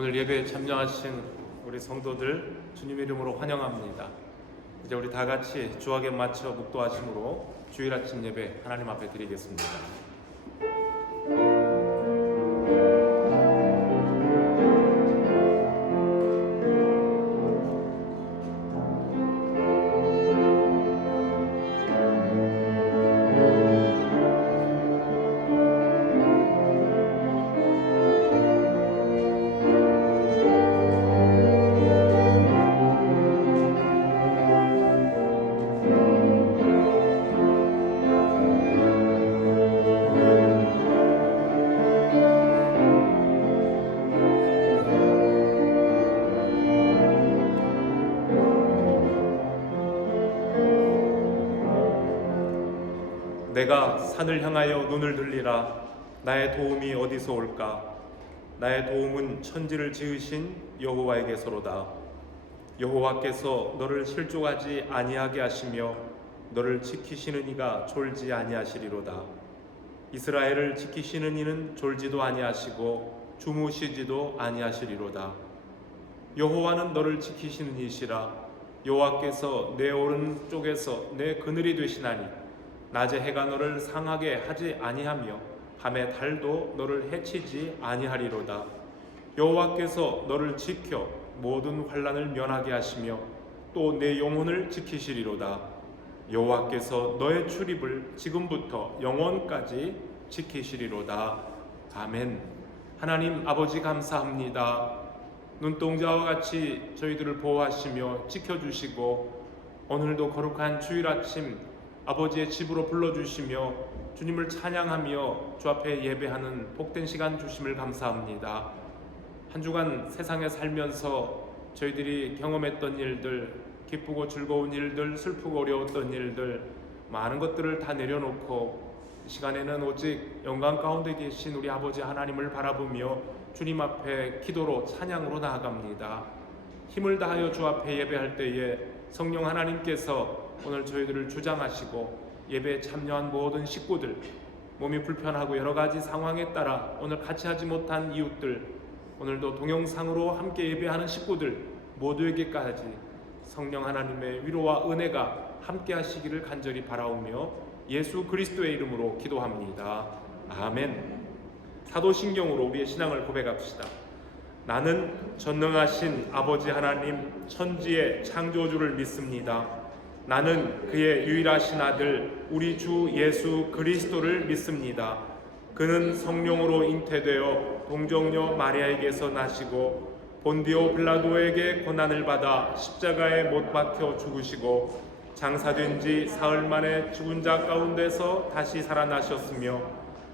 오늘 예배에 참여하신 우리 성도들 주님의 이름으로 환영합니다. 이제 우리 다 같이 주악에 맞춰 묵도하심으로 주일 아침 예배 하나님 앞에 드리겠습니다. 내가 산을 향하여 눈을 들리라. 나의 도움이 어디서 올까? 나의 도움은 천지를 지으신 여호와에게서로다. 여호와께서 너를 실족하지 아니하게 하시며 너를 지키시는 이가 졸지 아니하시리로다. 이스라엘을 지키시는 이는 졸지도 아니하시고 주무시지도 아니하시리로다. 여호와는 너를 지키시는 이시라. 여호와께서 내 오른쪽에서 내 그늘이 되시나니 낮에 해가 너를 상하게 하지 아니하며 밤에 달도 너를 해치지 아니하리로다. 여호와께서 너를 지켜 모든 환난을 면하게 하시며 또 내 영혼을 지키시리로다. 여호와께서 너의 출입을 지금부터 영원까지 지키시리로다. 아멘. 하나님 아버지 감사합니다. 눈동자와 같이 저희들을 보호하시며 지켜주시고 오늘도 거룩한 주일 아침 아버지의 집으로 불러주시며 주님을 찬양하며 주 앞에 예배하는 복된 시간 주심을 감사합니다. 한 주간 세상에 살면서 저희들이 경험했던 일들, 기쁘고 즐거운 일들, 슬프고 어려웠던 일들, 많은 것들을 다 내려놓고 이 시간에는 오직 영광 가운데 계신 우리 아버지 하나님을 바라보며 주님 앞에 기도로 찬양으로 나아갑니다. 힘을 다하여 주 앞에 예배할 때에 성령 하나님께서 오늘 저희들을 주장하시고 예배에 참여한 모든 식구들, 몸이 불편하고 여러 가지 상황에 따라 오늘 같이 하지 못한 이웃들, 오늘도 동영상으로 함께 예배하는 식구들 모두에게까지 성령 하나님의 위로와 은혜가 함께 하시기를 간절히 바라오며 예수 그리스도의 이름으로 기도합니다. 아멘. 사도신경으로 우리의 신앙을 고백합시다. 나는 전능하신 아버지 하나님 천지의 창조주를 믿습니다. 나는 그의 유일하신 아들 우리 주 예수 그리스도를 믿습니다. 그는 성령으로 잉태되어 동정녀 마리아에게서 나시고 본디오 빌라도에게 고난을 받아 십자가에 못 박혀 죽으시고 장사된 지 사흘 만에 죽은 자 가운데서 다시 살아나셨으며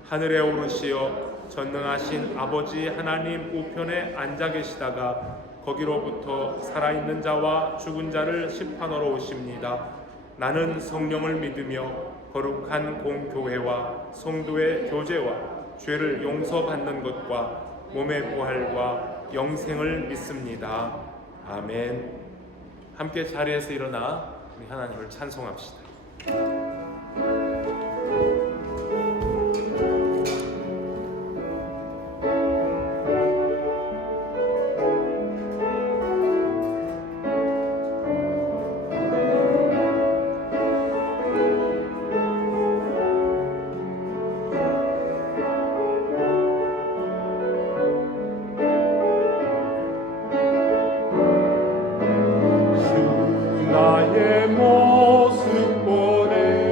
하늘에 오르시어 전능하신 아버지 하나님 우편에 앉아 계시다가 거기로부터 살아있는 자와 죽은 자를 심판하러 오십니다. 나는 성령을 믿으며 거룩한 공교회와 성도의 교제와 죄를 용서받는 것과 몸의 부활과 영생을 믿습니다. 아멘. 함께 자리에서 일어나 우리 하나님을 찬송합시다. 나의 모습 보내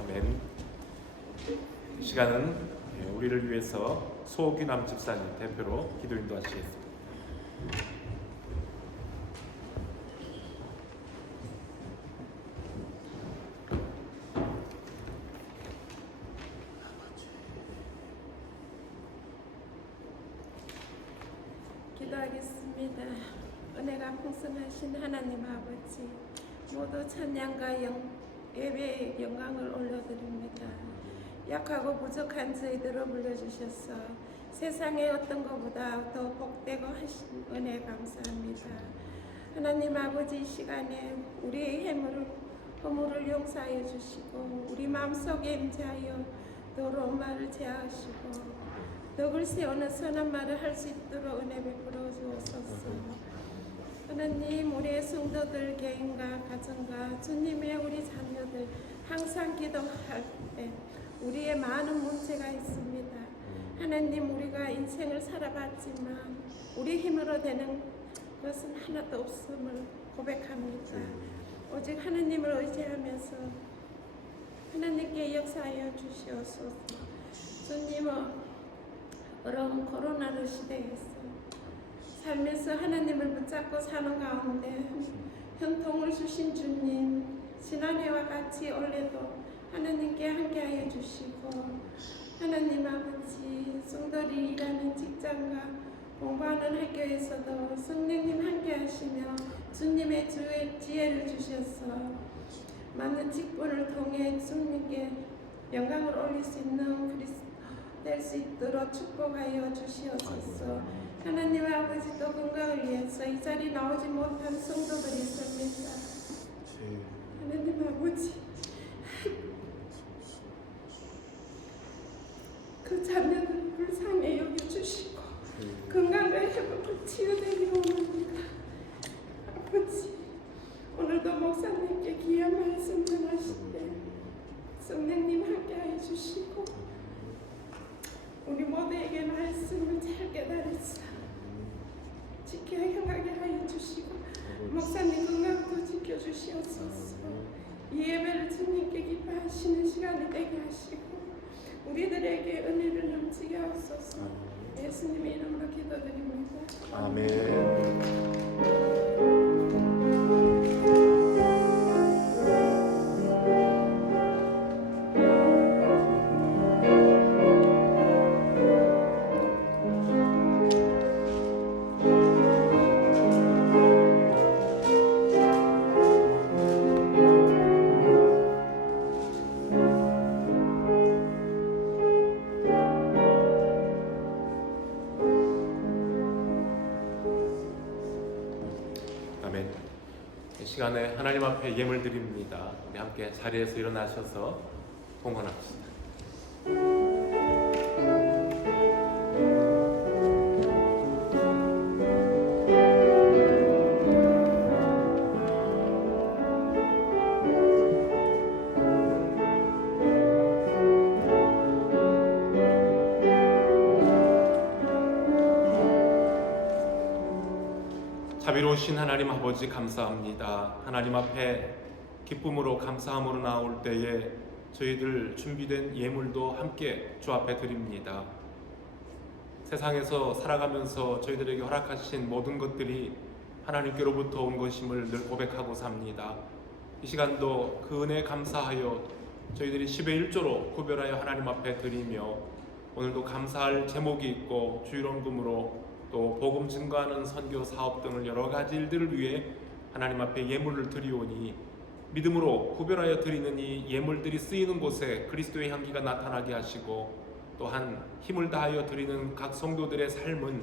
아멘. 이 시간은 우리를 위해서 소기남 집사님 대표로 기도 인도하시겠습니다. 기도하겠습니다. 은혜가 풍성하신 하나님 아버지, 모두 찬양과 예배의 영광을 올려드립니다. 약하고 부족한 저희들을 불러주셔서 세상의 어떤 것보다 더 복되고 하신 은혜 감사합니다. 하나님 아버지, 이 시간에 우리의 허물을 용서하여 주시고 우리 마음속에 임재하여 더러운 말을 제하시고 덕을 세우는 선한 말을 할 수 있도록 은혜 베풀어 주옵소서. 하나님, 우리의 성도들 개인과 가정과 주님의 우리 자녀들 항상 기도할 때 우리의 많은 문제가 있습니다. 하나님, 우리가 인생을 살아봤지만 우리 힘으로 되는 것은 하나도 없음을 고백합니다. 오직 하나님을 의지하면서 하나님께 역사하여 주시옵소서. 주님은 어려운 코로나를 시대에서 살면서 하나님을 붙잡고 사는 가운데 형통을 주신 주님, 지난해와 같이 올해도 하나님께 함께하여 주시고 하나님 아버지, 성도들이 일하는 직장과 공부하는 학교에서도 성령님 함께하시며 주님의 지혜를 주셔서 많은 직분을 통해 주님께 영광을 올릴 수 있는 그리스도 될 수 있도록 축복하여 주시옵소서. 하나님 아버지, 또 건강을 위해서 이 자리에 나오지 못한 성도들이 있습니다. 하나님 아버지, 그 자녀들 불쌍히 여겨주시고 건강과 회복을 치유되기를 원합니다. 아버지, 오늘도 목사님께 귀한 말씀 전하실 때 성령님 함께하여 주시고 우리 모두에게 말씀을 잘 깨달으사 지켜 행하게 하여 주시고 목사님 건강도 지켜주시옵소서. 감사하시는 시간이 되게 하시고 우리들에게 은혜를 넘치게 하옵소서. 예수님의 이름으로 기도드립니다. 아멘. 아멘. 이 시간에 하나님 앞에 예물 드립니다. 우리 함께 자리에서 일어나셔서 봉헌합시다. 자비로우신 하나님 아버지 감사합니다. 하나님 앞에 기쁨으로 감사함으로 나올 때에 저희들 준비된 예물도 함께 주 앞에 드립니다. 세상에서 살아가면서 저희들에게 허락하신 모든 것들이 하나님께로부터 온 것임을 늘 고백하고 삽니다. 이 시간도 그 은혜에 감사하여 저희들이 10의 1조로 구별하여 하나님 앞에 드리며 오늘도 감사할 제목이 있고 주일원금으로 또 복음 증거하는 선교 사업 등을 여러 가지 일들을 위해 하나님 앞에 예물을 드리오니 믿음으로 구별하여 드리는 이 예물들이 쓰이는 곳에 그리스도의 향기가 나타나게 하시고 또한 힘을 다하여 드리는 각 성도들의 삶은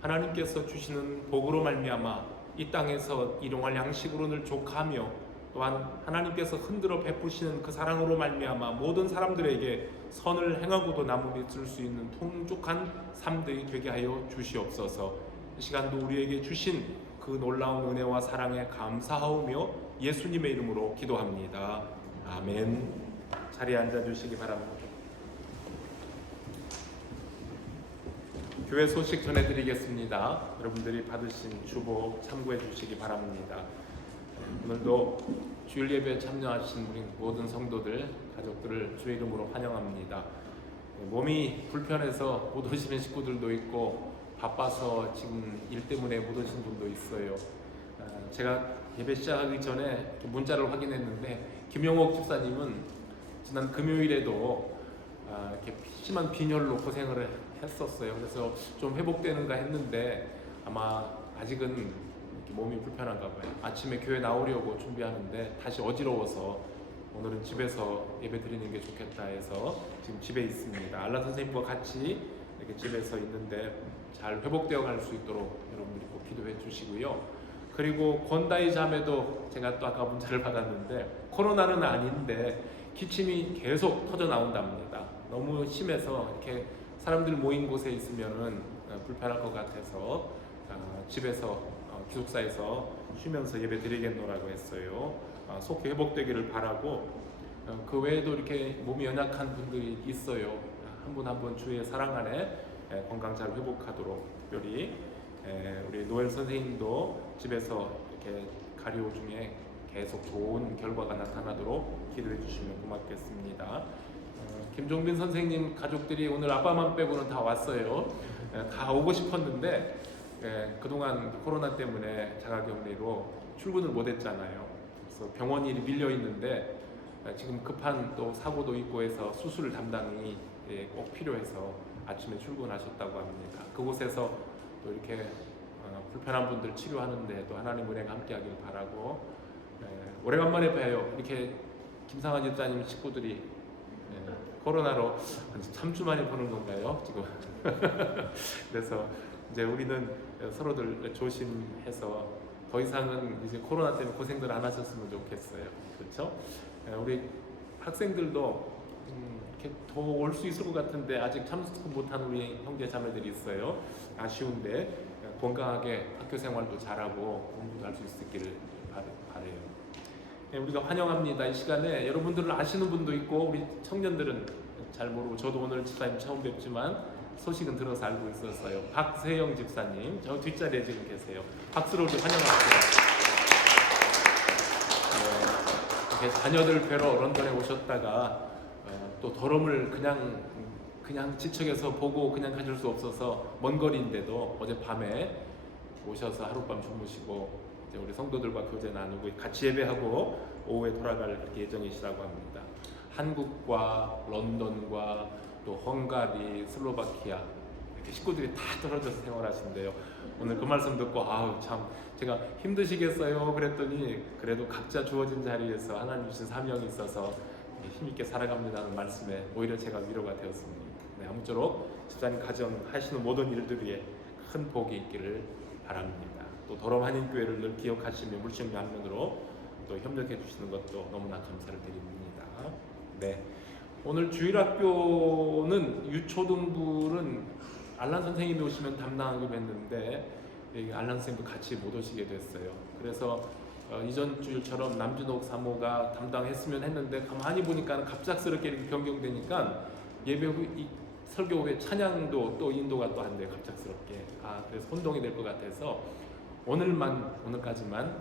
하나님께서 주시는 복으로 말미암아 이 땅에서 일용할 양식으로 늘 족하며 또한 하나님께서 흔들어 베푸시는 그 사랑으로 말미암아 모든 사람들에게 선을 행하고도 나무에 있을 수 있는 풍족한 삶들이 되게 하여 주시옵소서. 이 시간도 우리에게 주신 그 놀라운 은혜와 사랑에 감사하오며 예수님의 이름으로 기도합니다. 아멘. 자리에 앉아주시기 바랍니다. 교회 소식 전해드리겠습니다. 여러분들이 받으신 주보 참고해 주시기 바랍니다. 오늘도 주일 예배에 참여하신 우리 모든 성도들, 가족들을 주의 이름으로 환영합니다. 몸이 불편해서 못 오시는 식구들도 있고 바빠서 지금 일 때문에 못 오신 분도 있어요. 제가 예배 시작하기 전에 문자를 확인했는데 김영옥 집사님은 지난 금요일에도 이렇게 심한 빈혈로 고생을 했었어요. 그래서 좀 회복되는가 했는데 아마 아직은 몸이 불편한가 봐요. 아침에 교회 나오려고 준비하는데 다시 어지러워서 오늘은 집에서 예배 드리는 게 좋겠다 해서 지금 집에 있습니다. 알라 선생님과 같이 이렇게 집에서 있는데 잘 회복되어 갈 수 있도록 여러분들이 꼭 기도해 주시고요. 그리고 권다희 자매도 제가 또 아까 문자를 받았는데 코로나는 아닌데 기침이 계속 터져 나온답니다. 너무 심해서 이렇게 사람들 모인 곳에 있으면은 불편할 것 같아서 집에서 기숙사에서 쉬면서 예배 드리겠노라고 했어요. 속히 회복되기를 바라고 그 외에도 이렇게 몸이 연약한 분들이 있어요. 한 분 한 분 주의 사랑 안에 건강 잘 회복하도록 특별히 우리 노엘 선생님도 집에서 이렇게 가리호 중에 계속 좋은 결과가 나타나도록 기도해 주시면 고맙겠습니다. 김종빈 선생님 가족들이 오늘 아빠만 빼고는 다 왔어요. 다 오고 싶었는데 그동안 코로나 때문에 자가격리로 출근을 못했잖아요. 그래서 병원 일이 밀려 있는데 지금 급한 또 사고도 있고 해서 수술 담당이 꼭 필요해서 아침에 출근하셨다고 합니다. 그곳에서 또 이렇게 불편한 분들 치료하는데 또 하나님 은혜가 함께하길 바라고 오래간만에 뵈요. 이렇게 김상환 집사님 식구들이 코로나로 3주 만에 보는 건가요? 지금 그래서 이제 우리는 서로들 조심해서 더 이상은 이제 코로나 때문에 고생들 안 하셨으면 좋겠어요. 그렇죠? 우리 학생들도 이렇게 더 올 수 있을 것 같은데 아직 참석 못한 우리 형제 자매들이 있어요. 아쉬운데 건강하게 학교 생활도 잘하고 공부도 할 수 있기를 바래요. 우리가 환영합니다. 이 시간에 여러분들을 아시는 분도 있고 우리 청년들은 잘 모르고 저도 오늘 집사님 처음 뵙지만 소식은 들어서 알고 있었어요. 박세영 집사님 저 뒷자리에 지금 계세요. 박수로 환영합니다. 이렇게 자녀들 뵈러 런던에 오셨다가 또 더럼을 그냥 지척에서 보고 그냥 가실 수 없어서 먼 거리인데도 어젯밤에 오셔서 하룻밤 주무시고 이제 우리 성도들과 교제 나누고 같이 예배하고 오후에 돌아갈 그렇게 예정이시라고 합니다. 한국과 런던과 또 헝가리, 슬로바키아 이렇게 식구들이 다 떨어져서 생활하신대요. 오늘 그 말씀 듣고 아우 참 제가 힘드시겠어요 그랬더니 그래도 각자 주어진 자리에서 하나님 주신 사명이 있어서 힘있게 살아갑니다는 말씀에 오히려 제가 위로가 되었습니다. 네, 아무쪼록 집사님 가정 하시는 모든 일들 위에 큰 복이 있기를 바랍니다. 또 더럼 한인교회를 늘 기억하시며 물심양면으로 또 협력해 주시는 것도 너무나 감사를 드립니다. 네, 오늘 주일학교는 유초등부는 알란 선생님이 오시면 담당하기로 했는데 알란 선생님도 같이 못 오시게 됐어요. 그래서 이전 주일처럼 남준옥 사모가 담당했으면 했는데 가만히 보니까 갑작스럽게 이렇게 변경되니까 예배 후 설교 후에 찬양도 또 인도가 또 한대요. 갑작스럽게. 그래서 혼동이 될 것 같아서 오늘까지만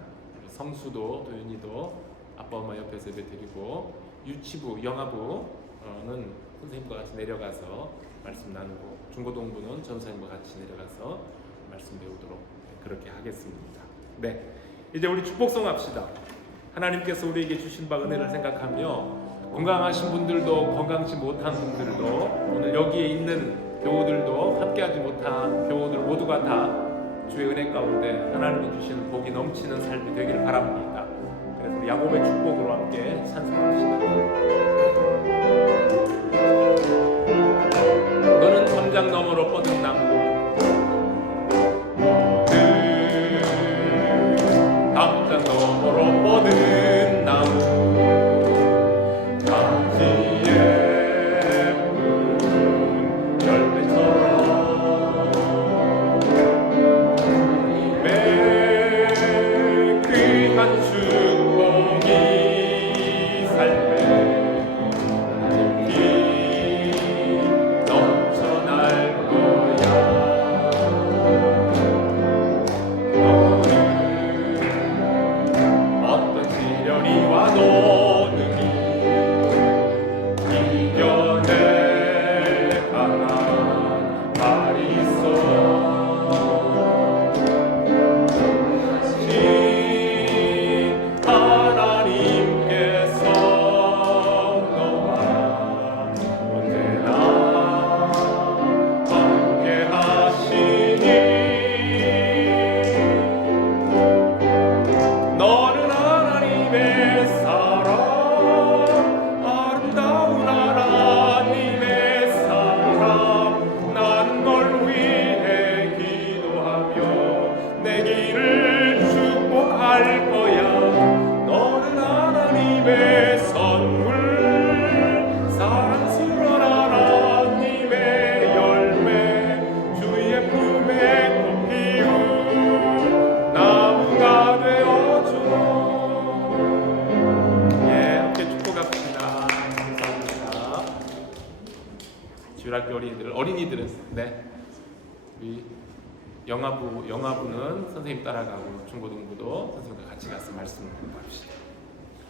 성수도 도윤이도 아빠 엄마 옆에서 예배 드리고 유치부 영아부는 선생님과 같이 내려가서 말씀 나누고 중고등부는 전사님과 같이 내려가서 말씀 배우도록 그렇게 하겠습니다. 네, 이제 우리 축복송 합시다. 하나님께서 우리에게 주신 바 은혜를 생각하며 건강하신 분들도 건강치 못한 분들도 오늘 여기에 있는 교우들도 함께하지 못한 교우들 모두가 다 주의 은혜 가운데 하나님이 주시는 복이 넘치는 삶이 되기를 바랍니다. 그래서 우리 야곱의 축복으로 함께 찬송합시다. 너는 담장 너머로 뻗은 나무 담장 너머로 뻗은 나무 어린이들은 네, 우리 영아부는 선생님 따라가고 중고등부도 선생님과 같이 가서 말씀을 공부합시다.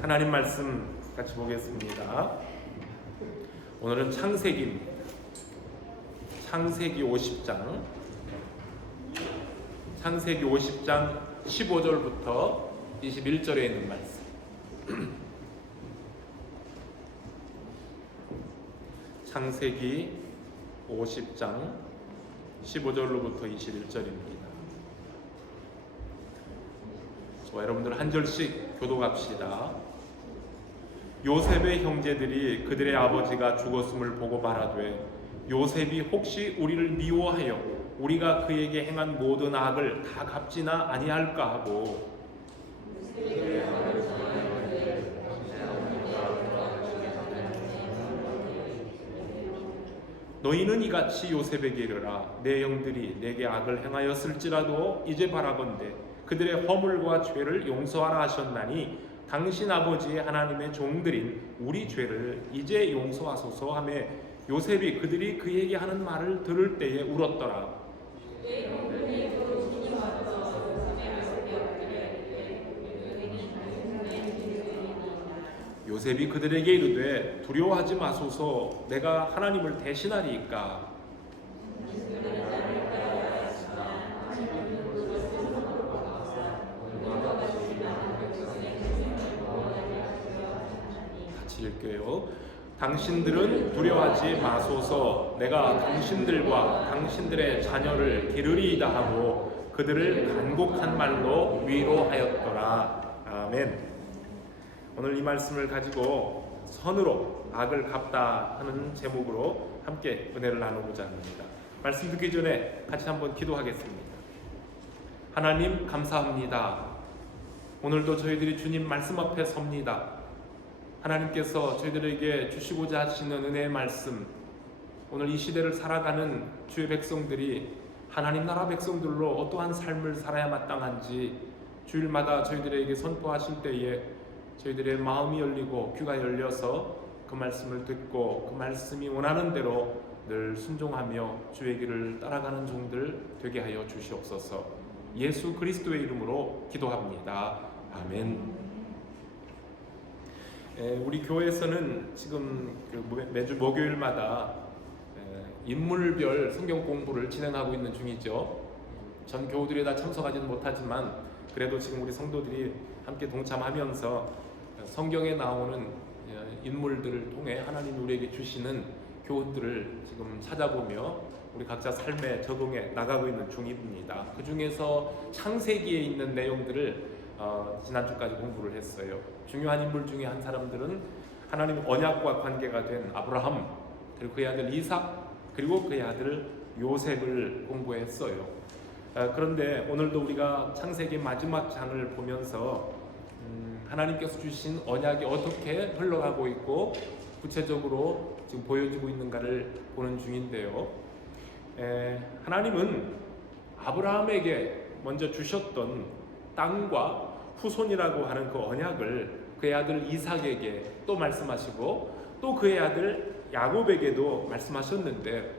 하나님 말씀 같이 보겠습니다. 오늘은 창세기 50장 15절부터 21절에 있는 말씀. 창세기 50장 15절로부터 21절입니다. 저와 여러분들 한 절씩 교독합시다. 요셉의 형제들이 그들의 아버지가 죽었음을 보고 말하되 요셉이 혹시 우리를 미워하여 우리가 그에게 행한 모든 악을 다 갚지나 아니할까 하고 너희는 이같이 요셉에게 이르라. 내 형들이 내게 악을 행하였을지라도 이제 바라건대 그들의 허물과 죄를 용서하라 하셨나니 당신 아버지의 하나님의 종들인 우리 죄를 이제 용서하소서 하며 요셉이 그들이 그에게 하는 말을 들을 때에 울었더라. 요셉이 그들에게 이르되 두려워하지 마소서 내가 하나님을 대신하리이까. 같이 읽게요. 당신들은 두려워하지 마소서 내가 당신들과 당신들의 자녀를 기르리이다 하고 그들을 간곡한 말로 위로하였더라. 아멘. 오늘 이 말씀을 가지고 선으로 악을 갚다 하는 제목으로 함께 은혜를 나누고자 합니다. 말씀 듣기 전에 같이 한번 기도하겠습니다. 하나님 감사합니다. 오늘도 저희들이 주님 말씀 앞에 섭니다. 하나님께서 저희들에게 주시고자 하시는 은혜의 말씀, 오늘 이 시대를 살아가는 주의 백성들이 하나님 나라 백성들로 어떠한 삶을 살아야 마땅한지 주일마다 저희들에게 선포하실 때에 저희들의 마음이 열리고 귀가 열려서 그 말씀을 듣고 그 말씀이 원하는 대로 늘 순종하며 주의 길을 따라가는 종들 되게 하여 주시옵소서. 예수 그리스도의 이름으로 기도합니다. 아멘. 우리 교회에서는 지금 매주 목요일마다 인물별 성경 공부를 진행하고 있는 중이죠. 전 교우들이 다 참석하지는 못하지만 그래도 지금 우리 성도들이 함께 동참하면서 성경에 나오는 인물들을 통해 하나님이 우리에게 주시는 교훈들을 지금 찾아보며 우리 각자 삶에 적응해 나가고 있는 중입니다. 그 중에서 창세기에 있는 내용들을 지난주까지 공부를 했어요. 중요한 인물 중에 한 사람들은 하나님 언약과 관계가 된 아브라함, 그리고 그의 아들 이삭, 그리고 그의 아들 요셉을 공부했어요. 그런데 오늘도 우리가 창세기 마지막 장을 보면서 하나님께서 주신 언약이 어떻게 흘러가고 있고 구체적으로 지금 보여지고 있는가를 보는 중인데요. 하나님은 아브라함에게 먼저 주셨던 땅과 후손이라고 하는 그 언약을 그의 아들 이삭에게 또 말씀하시고 또 그의 아들 야곱에게도 말씀하셨는데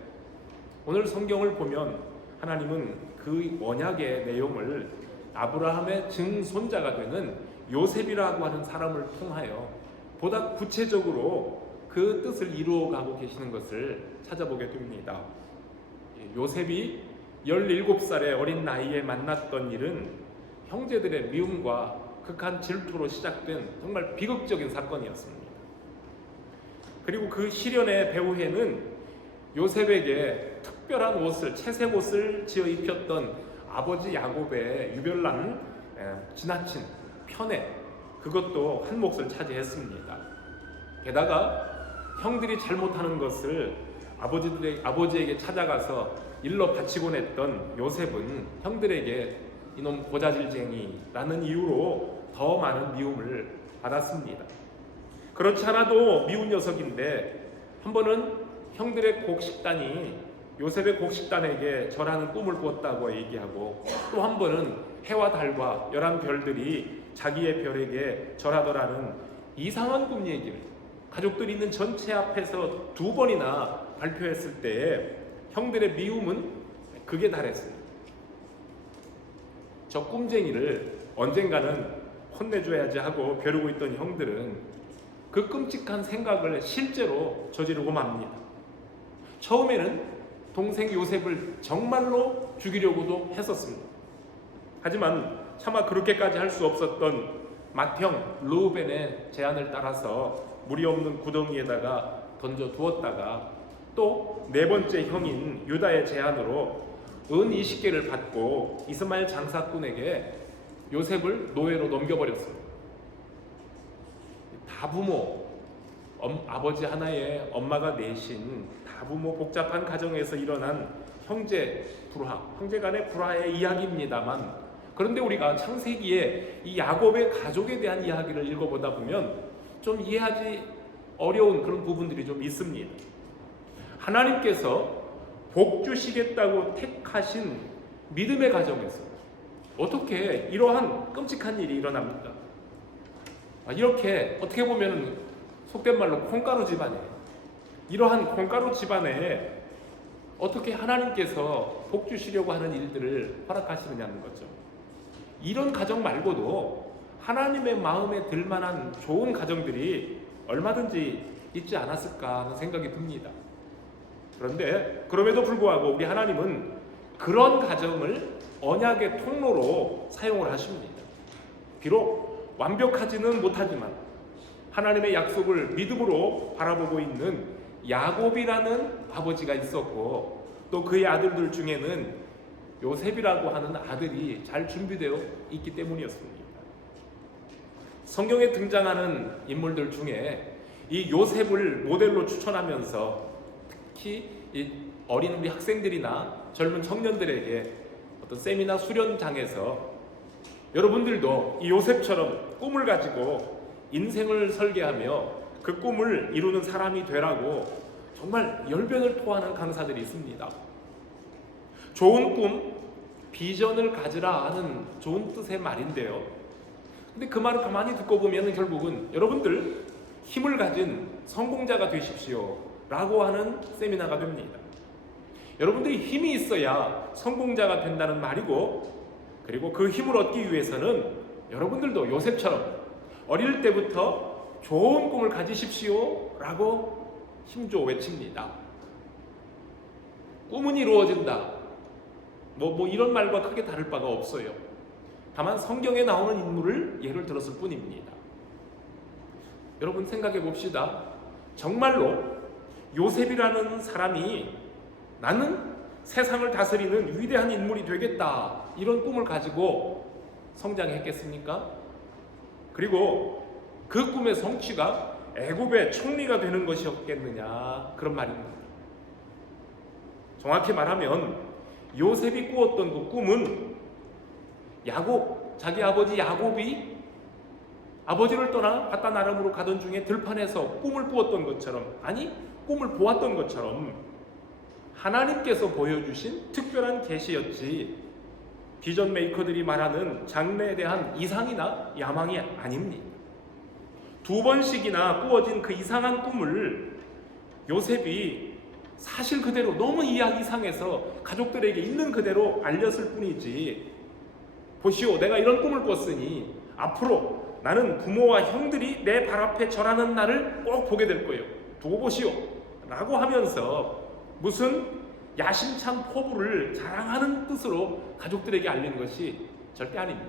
오늘 성경을 보면 하나님은 그 언약의 내용을 아브라함의 증손자가 되는 요셉이라고 하는 사람을 통하여 보다 구체적으로 그 뜻을 이루어가고 계시는 것을 찾아보게 됩니다. 요셉이 17살의 어린 나이에 만났던 일은 형제들의 미움과 극한 질투로 시작된 정말 비극적인 사건이었습니다. 그리고 그 시련의 배후에는 요셉에게 특별한 옷을, 채색 옷을 지어 입혔던 아버지 야곱의 유별난 지나친 편애, 그것도 한 몫을 차지했습니다. 게다가 형들이 잘못하는 것을 아버지에게 찾아가서 일러 바치곤 했던 요셉은 형들에게 이놈 고자질쟁이라는 이유로 더 많은 미움을 받았습니다. 그렇지 않아도 미운 녀석인데 한 번은 형들의 곡식단이 요셉의 곡식단에게 절하는 꿈을 꿨다고 얘기하고 또 한 번은 해와 달과 11별들이 자기의 별에게 절하더라는 이상한 꿈 얘기를 가족들이 있는 전체 앞에서 2번이나 발표했을 때에 형들의 미움은 극에 달했습니다. 저 꿈쟁이를 언젠가는 혼내줘야지 하고 벼르고 있던 형들은 그 끔찍한 생각을 실제로 저지르고 맙니다. 처음에는 동생 요셉을 정말로 죽이려고도 했었습니다. 하지만 차마 그렇게까지 할 수 없었던 맏형 르우벤의 제안을 따라서 물이 없는 구덩이에다가 던져 두었다가 또 4번째 형인 유다의 제안으로 은 20개를 받고 이스마엘 장사꾼에게 요셉을 노예로 넘겨버렸습니다. 다부모, 아버지 하나에 엄마가 넷인 다부모 복잡한 가정에서 일어난 형제 간의 불화의 이야기입니다만, 그런데 우리가 창세기에 이 야곱의 가족에 대한 이야기를 읽어보다 보면 좀 이해하기 어려운 그런 부분들이 좀 있습니다. 하나님께서 복 주시겠다고 택하신 믿음의 가정에서 어떻게 이러한 끔찍한 일이 일어납니까? 이렇게 어떻게 보면 속된 말로 콩가루 집안에, 이러한 콩가루 집안에 어떻게 하나님께서 복 주시려고 하는 일들을 허락하시느냐는 거죠. 이런 가정 말고도 하나님의 마음에 들만한 좋은 가정들이 얼마든지 있지 않았을까 하는 생각이 듭니다. 그런데 그럼에도 불구하고 우리 하나님은 그런 가정을 언약의 통로로 사용을 하십니다. 비록 완벽하지는 못하지만 하나님의 약속을 믿음으로 바라보고 있는 야곱이라는 아버지가 있었고, 또 그의 아들들 중에는 요셉이라고 하는 아들이 잘 준비되어 있기 때문이었습니다. 성경에 등장하는 인물들 중에 이 요셉을 모델로 추천하면서 특히 이 어린 우리 학생들이나 젊은 청년들에게 어떤 세미나 수련장에서 여러분들도 이 요셉처럼 꿈을 가지고 인생을 설계하며 그 꿈을 이루는 사람이 되라고 정말 열변을 토하는 강사들이 있습니다. 좋은 꿈, 비전을 가지라 하는 좋은 뜻의 말인데요. 근데 그 말을 가만히 듣고 보면 결국은 여러분들 힘을 가진 성공자가 되십시오 라고 하는 세미나가 됩니다. 여러분들이 힘이 있어야 성공자가 된다는 말이고, 그리고 그 힘을 얻기 위해서는 여러분들도 요셉처럼 어릴 때부터 좋은 꿈을 가지십시오 라고 힘줘 외칩니다. 꿈은 이루어진다, 뭐 이런 말과 크게 다를 바가 없어요. 다만 성경에 나오는 인물을 예를 들었을 뿐입니다. 여러분 생각해 봅시다. 정말로 요셉이라는 사람이 나는 세상을 다스리는 위대한 인물이 되겠다, 이런 꿈을 가지고 성장했겠습니까? 그리고 그 꿈의 성취가 애굽의 총리가 되는 것이었겠느냐, 그런 말입니다. 정확히 말하면 요셉이 꾸었던 그 꿈은 야곱, 자기 아버지 야곱이 아버지를 떠나 바단 아람으로 가던 중에 들판에서 꿈을 꾸었던 것처럼, 아니 꿈을 보았던 것처럼 하나님께서 보여주신 특별한 계시였지, 비전 메이커들이 말하는 장래에 대한 이상이나 야망이 아닙니다. 2번씩이나 꾸어진 그 이상한 꿈을 요셉이 사실 그대로 너무 이상해서 가족들에게 있는 그대로 알렸을 뿐이지, 보시오, 내가 이런 꿈을 꿨으니 앞으로 나는 부모와 형들이 내 발 앞에 절하는 날을 꼭 보게 될 거예요. 두고 보시오 라고 하면서 무슨 야심찬 포부를 자랑하는 뜻으로 가족들에게 알린 것이 절대 아닙니다.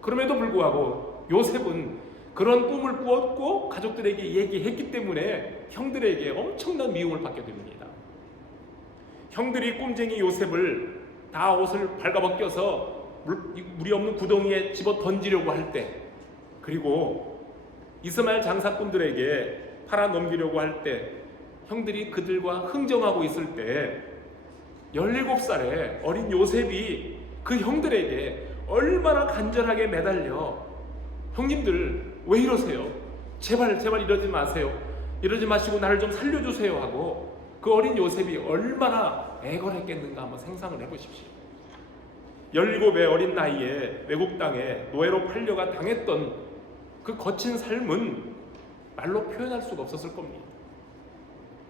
그럼에도 불구하고 요셉은 그런 꿈을 꾸었고 가족들에게 얘기했기 때문에 형들에게 엄청난 미움을 받게 됩니다. 형들이 꿈쟁이 요셉을 다 옷을 발가벗겨서 물이 없는 구덩이에 집어 던지려고 할 때, 그리고 이스마엘 장사꾼들에게 팔아 넘기려고 할 때, 형들이 그들과 흥정하고 있을 때 17살의 어린 요셉이 그 형들에게 얼마나 간절하게 매달려 형님들 왜 이러세요? 제발 이러지 마세요. 이러지 마시고 나를 좀 살려주세요 하고 그 어린 요셉이 얼마나 애걸했겠는가 한번 상상을 해보십시오. 17의 어린 나이에 외국 땅에 노예로 팔려가 당했던 그 거친 삶은 말로 표현할 수가 없었을 겁니다.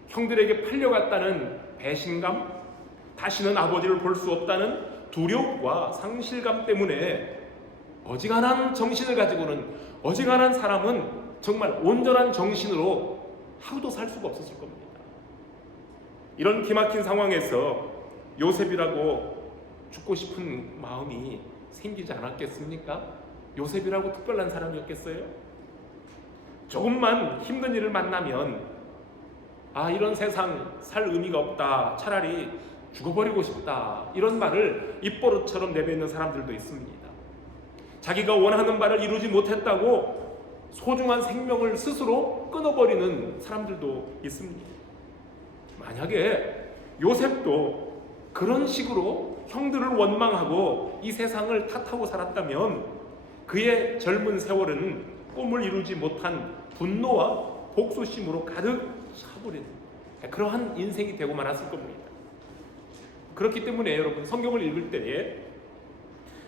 형들에게 팔려갔다는 배신감, 다시는 아버지를 볼 수 없다는 두려움과 상실감 때문에 어지간한 정신을 가지고는, 어지간한 사람은 정말 온전한 정신으로 하루도 살 수가 없었을 겁니다. 이런 기막힌 상황에서 요셉이라고 죽고 싶은 마음이 생기지 않았겠습니까? 요셉이라고 특별한 사람이었겠어요? 조금만 힘든 일을 만나면 이런 세상 살 의미가 없다, 차라리 죽어버리고 싶다, 이런 말을 입버릇처럼 내뱉는 사람들도 있습니다. 자기가 원하는 바를 이루지 못했다고 소중한 생명을 스스로 끊어버리는 사람들도 있습니다. 만약에 요셉도 그런 식으로 형들을 원망하고 이 세상을 탓하고 살았다면 그의 젊은 세월은 꿈을 이루지 못한 분노와 복수심으로 가득 차버린 그러한 인생이 되고 말았을 겁니다. 그렇기 때문에 여러분, 성경을 읽을 때에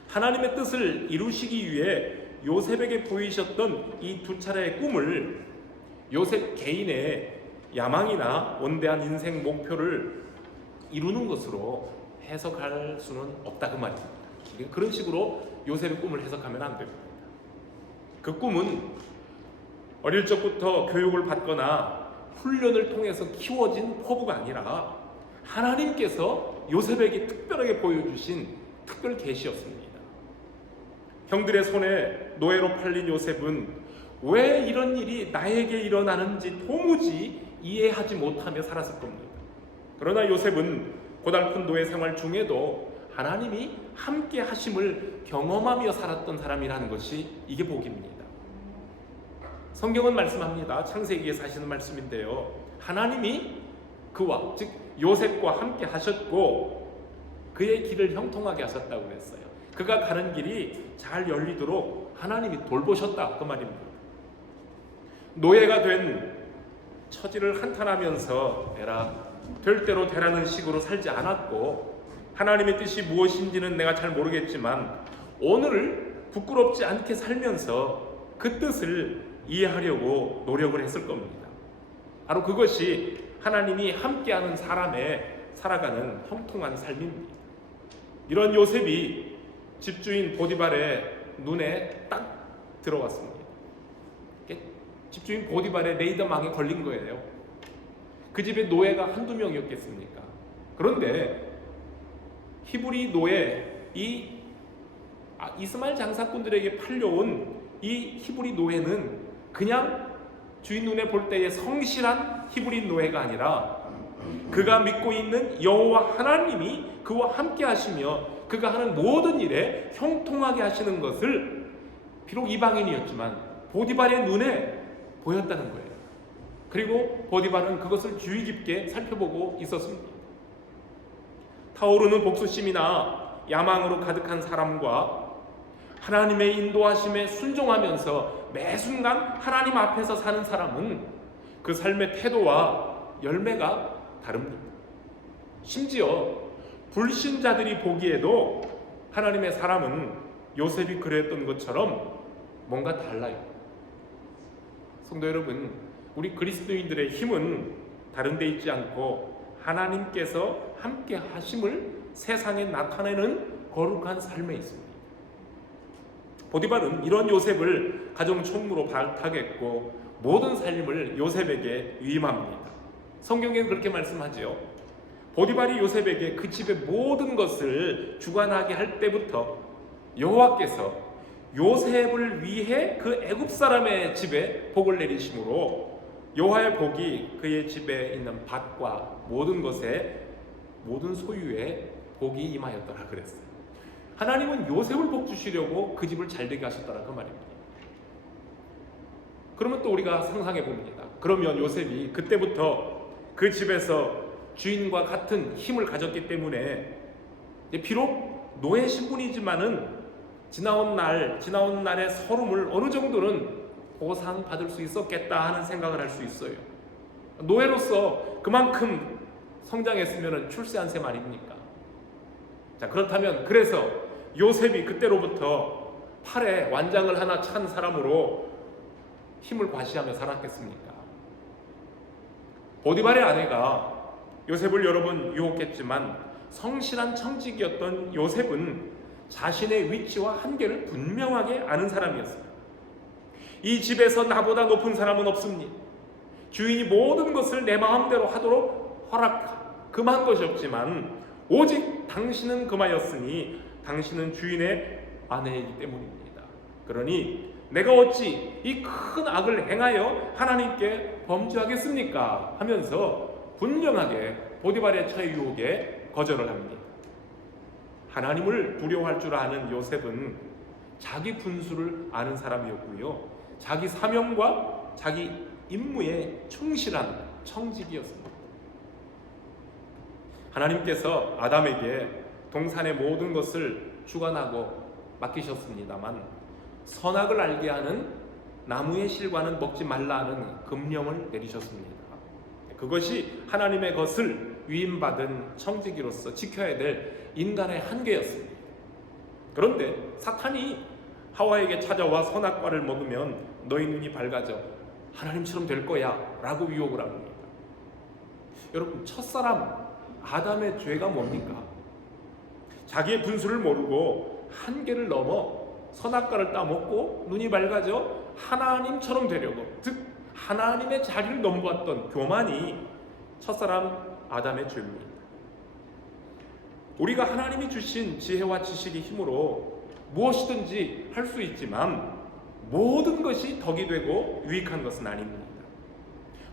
하나님의 뜻을 이루시기 위해 요셉에게 보이셨던 이 두 차례의 꿈을 요셉 개인의 야망이나 원대한 인생 목표를 이루는 것으로 해석할 수는 없다, 그 말입니다. 그런 식으로 요셉의 꿈을 해석하면 안 됩니다. 그 꿈은 어릴 적부터 교육을 받거나 훈련을 통해서 키워진 포부가 아니라 하나님께서 요셉에게 특별하게 보여주신 특별 계시였습니다. 형들의 손에 노예로 팔린 요셉은 왜 이런 일이 나에게 일어나는지 도무지 이해하지 못하며 살았을 겁니다. 그러나 요셉은 고달픈 노예 생활 중에도 하나님이 함께 하심을 경험하며 살았던 사람이라는 것이 이게 복입니다. 성경은 말씀합니다. 창세기에서 하시는 말씀인데요, 하나님이 그와, 즉 요셉과 함께 하셨고 그의 길을 형통하게 하셨다고 그랬어요. 그가 가는 길이 잘 열리도록 하나님이 돌보셨다, 그 말입니다. 노예가 된 처지를 한탄하면서 될 대로 되라는 식으로 살지 않았고, 하나님의 뜻이 무엇인지는 내가 잘 모르겠지만 오늘을 부끄럽지 않게 살면서 그 뜻을 이해하려고 노력을 했을 겁니다. 바로 그것이 하나님이 함께하는 사람의 살아가는 형통한 삶입니다. 이런 요셉이 집주인 보디발의 눈에 딱 들어왔습니다. 집주인 보디발의 레이더망에 걸린 거예요. 그 집에 노예가 한두 명이었겠습니까? 그런데 히브리 노예, 이스마엘 장사꾼들에게 팔려온 이 히브리 노예는 그냥 주인 눈에 볼 때의 성실한 히브리 노예가 아니라 그가 믿고 있는 여호와 하나님이 그와 함께 하시며 그가 하는 모든 일에 형통하게 하시는 것을 비록 이방인이었지만 보디발의 눈에 보였다는 거예요. 그리고 보디발은 그것을 주의 깊게 살펴보고 있었습니다. 타오르는 복수심이나 야망으로 가득한 사람과 하나님의 인도하심에 순종하면서 매 순간 하나님 앞에서 사는 사람은 그 삶의 태도와 열매가 다릅니다. 심지어 불신자들이 보기에도 하나님의 사람은 요셉이 그랬던 것처럼 뭔가 달라요. 성도 여러분, 우리 그리스도인들의 힘은 다른 데 있지 않고 하나님께서 함께 하심을 세상에 나타내는 거룩한 삶에 있습니다. 보디발은 이런 요셉을 가정 총무로 발탁했고 모든 살림을 요셉에게 위임합니다. 성경에는 그렇게 말씀하지요. 보디발이 요셉에게 그 집의 모든 것을 주관하게 할 때부터 여호와께서 요셉을 위해 그 애굽 사람의 집에 복을 내리심으로 여호와의 복이 그의 집에 있는 밭과 모든 것에, 모든 소유에 복이 임하였더라 그랬어요. 하나님은 요셉을 복 주시려고 그 집을 잘되게 하셨더라, 그 말입니다. 그러면 또 우리가 상상해 봅니다. 그러면 요셉이 그때부터 그 집에서 주인과 같은 힘을 가졌기 때문에 비록 노예 신분이지만은 지나온 날의 서름을 어느 정도는 보상받을 수 있었겠다 하는 생각을 할 수 있어요. 노예로서 그만큼 성장했으면 출세한 셈 아닙니까? 자, 그렇다면 그래서 요셉이 그때로부터 팔에 완장을 하나 찬 사람으로 힘을 과시하며 살았겠습니까? 보디발의 아내가 요셉을 여러 번 유혹했지만 성실한 청직이었던 요셉은 자신의 위치와 한계를 분명하게 아는 사람이었습니다. 이 집에서 나보다 높은 사람은 없습니다. 주인이 모든 것을 내 마음대로 하도록 금한 것이 없지만 오직 당신은 금하였으니 당신은 주인의 아내이기 때문입니다. 그러니 내가 어찌 이 큰 악을 행하여 하나님께 범죄하겠습니까? 하면서 분명하게 보디발의 처의 유혹에 거절을 합니다. 하나님을 두려워할 줄 아는 요셉은 자기 분수를 아는 사람이었고요, 자기 사명과 자기 임무에 충실한 청직이었습니다. 하나님께서 아담에게 동산의 모든 것을 주관하고 맡기셨습니다만 선악을 알게 하는 나무의 실과는 먹지 말라는 금령을 내리셨습니다. 그것이 하나님의 것을 위임받은 청지기로서 지켜야 될 인간의 한계였습니다. 그런데 사탄이 하와에게 찾아와 선악과를 먹으면 너희 눈이 밝아져 하나님처럼 될 거야 라고 유혹을 합니다. 여러분, 첫사람 아담의 죄가 뭡니까? 자기의 분수를 모르고 한계를 넘어 선악과를 따먹고 눈이 밝아져 하나님처럼 되려고, 즉 하나님의 자리를 넘보았던 교만이 첫사람 아담의 죄입니다. 우리가 하나님이 주신 지혜와 지식의 힘으로 무엇이든지 할 수 있지만 모든 것이 덕이 되고 유익한 것은 아닙니다.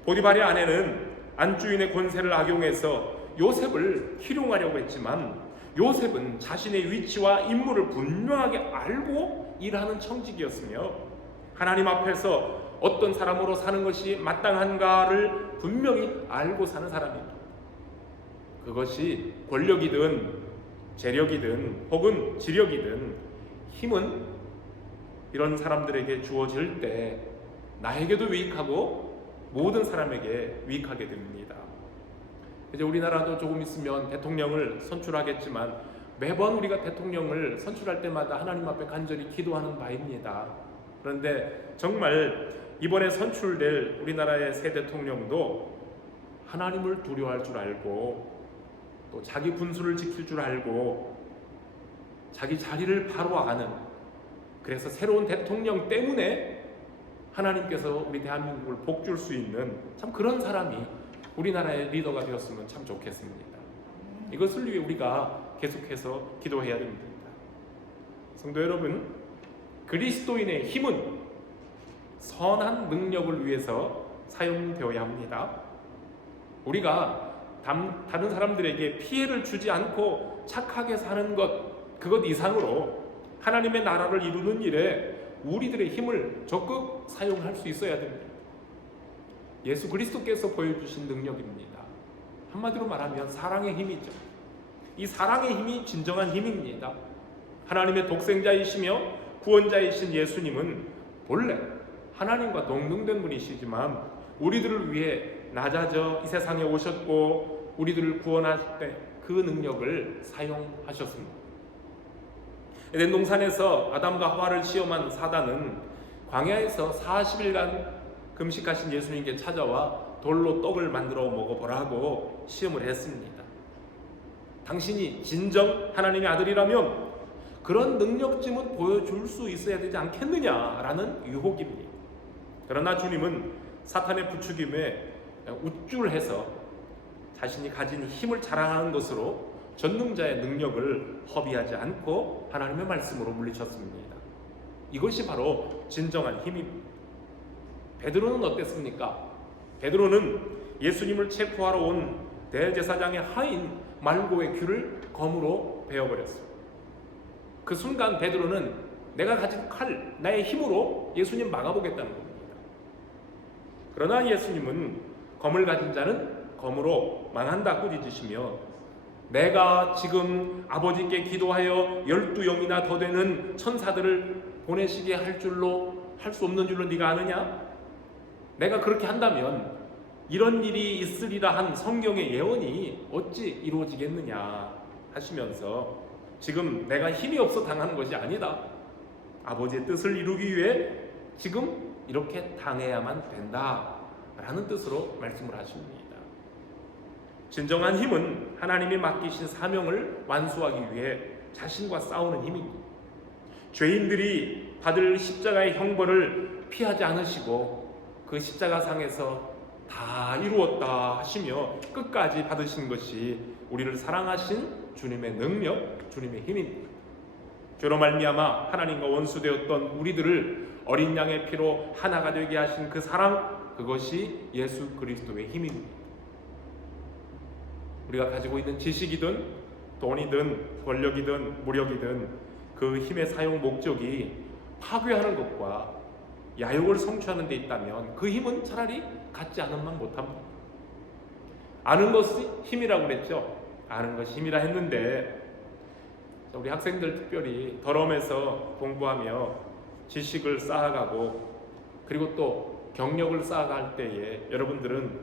보디발의 아내는 안주인의 권세를 악용해서 요셉을 희롱하려고 했지만 요셉은 자신의 위치와 임무를 분명하게 알고 일하는 청직이었으며 하나님 앞에서 어떤 사람으로 사는 것이 마땅한가를 분명히 알고 사는 사람입니다. 그것이 권력이든 재력이든 혹은 지력이든 힘은 이런 사람들에게 주어질 때 나에게도 유익하고 모든 사람에게 유익하게 됩니다. 이제 우리나라도 조금 있으면 대통령을 선출하겠지만 매번 우리가 대통령을 선출할 때마다 하나님 앞에 간절히 기도하는 바입니다. 그런데 정말 이번에 선출될 우리나라의 새 대통령도 하나님을 두려워할 줄 알고 또 자기 분수를 지킬 줄 알고 자기 자리를 바로 아는, 그래서 새로운 대통령 때문에 하나님께서 우리 대한민국을 복줄 수 있는 참 그런 사람이 우리나라의 리더가 되었으면 참 좋겠습니다. 이것을 위해 우리가 계속해서 기도해야 됩니다. 성도 여러분, 그리스도인의 힘은 선한 능력을 위해서 사용되어야 합니다. 우리가 다른 사람들에게 피해를 주지 않고 착하게 사는 것, 그것 이상으로 하나님의 나라를 이루는 일에 우리들의 힘을 적극 사용할 수 있어야 됩니다. 예수 그리스도께서 보여주신 능력입니다. 한마디로 말하면 사랑의 힘이죠. 이 사랑의 힘이 진정한 힘입니다. 하나님의 독생자이시며 구원자이신 예수님은 본래 하나님과 동등된 분이시지만 우리들을 위해 낮아져 이 세상에 오셨고 우리들을 구원하실 때 그 능력을 사용하셨습니다. 에덴 동산에서 아담과 하와를 시험한 사단은 광야에서 40일간 금식하신 예수님께 찾아와 돌로 떡을 만들어 먹어보라고 시험을 했습니다. 당신이 진정 하나님의 아들이라면 그런 능력쯤은 보여줄 수 있어야 되지 않겠느냐라는 유혹입니다. 그러나 주님은 사탄의 부추김에 우쭐해서 자신이 가진 힘을 자랑하는 것으로 전능자의 능력을 허비하지 않고 하나님의 말씀으로 물리쳤습니다. 이것이 바로 진정한 힘입니다. 베드로는 어땠습니까? 베드로는 예수님을 체포하러 온 대제사장의 하인 말고의 귀를 검으로 베어버렸어요. 그 순간 베드로는 내가 가진 칼, 나의 힘으로 예수님 막아보겠다는 겁니다. 그러나 예수님은 검을 가진 자는 검으로 망한다 꾸짖으시며 내가 지금 아버지께 기도하여 12영이나 더 되는 천사들을 보내시게 할 수 없는 줄로 네가 아느냐? 내가 그렇게 한다면 이런 일이 있으리라 한 성경의 예언이 어찌 이루어지겠느냐 하시면서 지금 내가 힘이 없어 당하는 것이 아니다. 아버지의 뜻을 이루기 위해 지금 이렇게 당해야만 된다라는 뜻으로 말씀을 하십니다. 진정한 힘은 하나님이 맡기신 사명을 완수하기 위해 자신과 싸우는 힘입니다. 죄인들이 받을 십자가의 형벌을 피하지 않으시고 그 십자가상에서 다 이루었다 하시며 끝까지 받으신 것이 우리를 사랑하신 주님의 능력, 주님의 힘입니다. 죄로 말미암아 하나님과 원수되었던 우리들을 어린 양의 피로 하나가 되게 하신 그 사랑, 그것이 예수 그리스도의 힘입니다. 우리가 가지고 있는 지식이든 돈이든 권력이든 무력이든 그 힘의 사용 목적이 파괴하는 것과 야욕을 성취하는 데 있다면 그 힘은 차라리 갖지 않으면 못합니다. 아는 것이 힘이라고 그랬죠. 아는 것이 힘이라 했는데 우리 학생들 특별히 더럼에서 공부하며 지식을 쌓아가고 그리고 또 경력을 쌓아갈 때에 여러분들은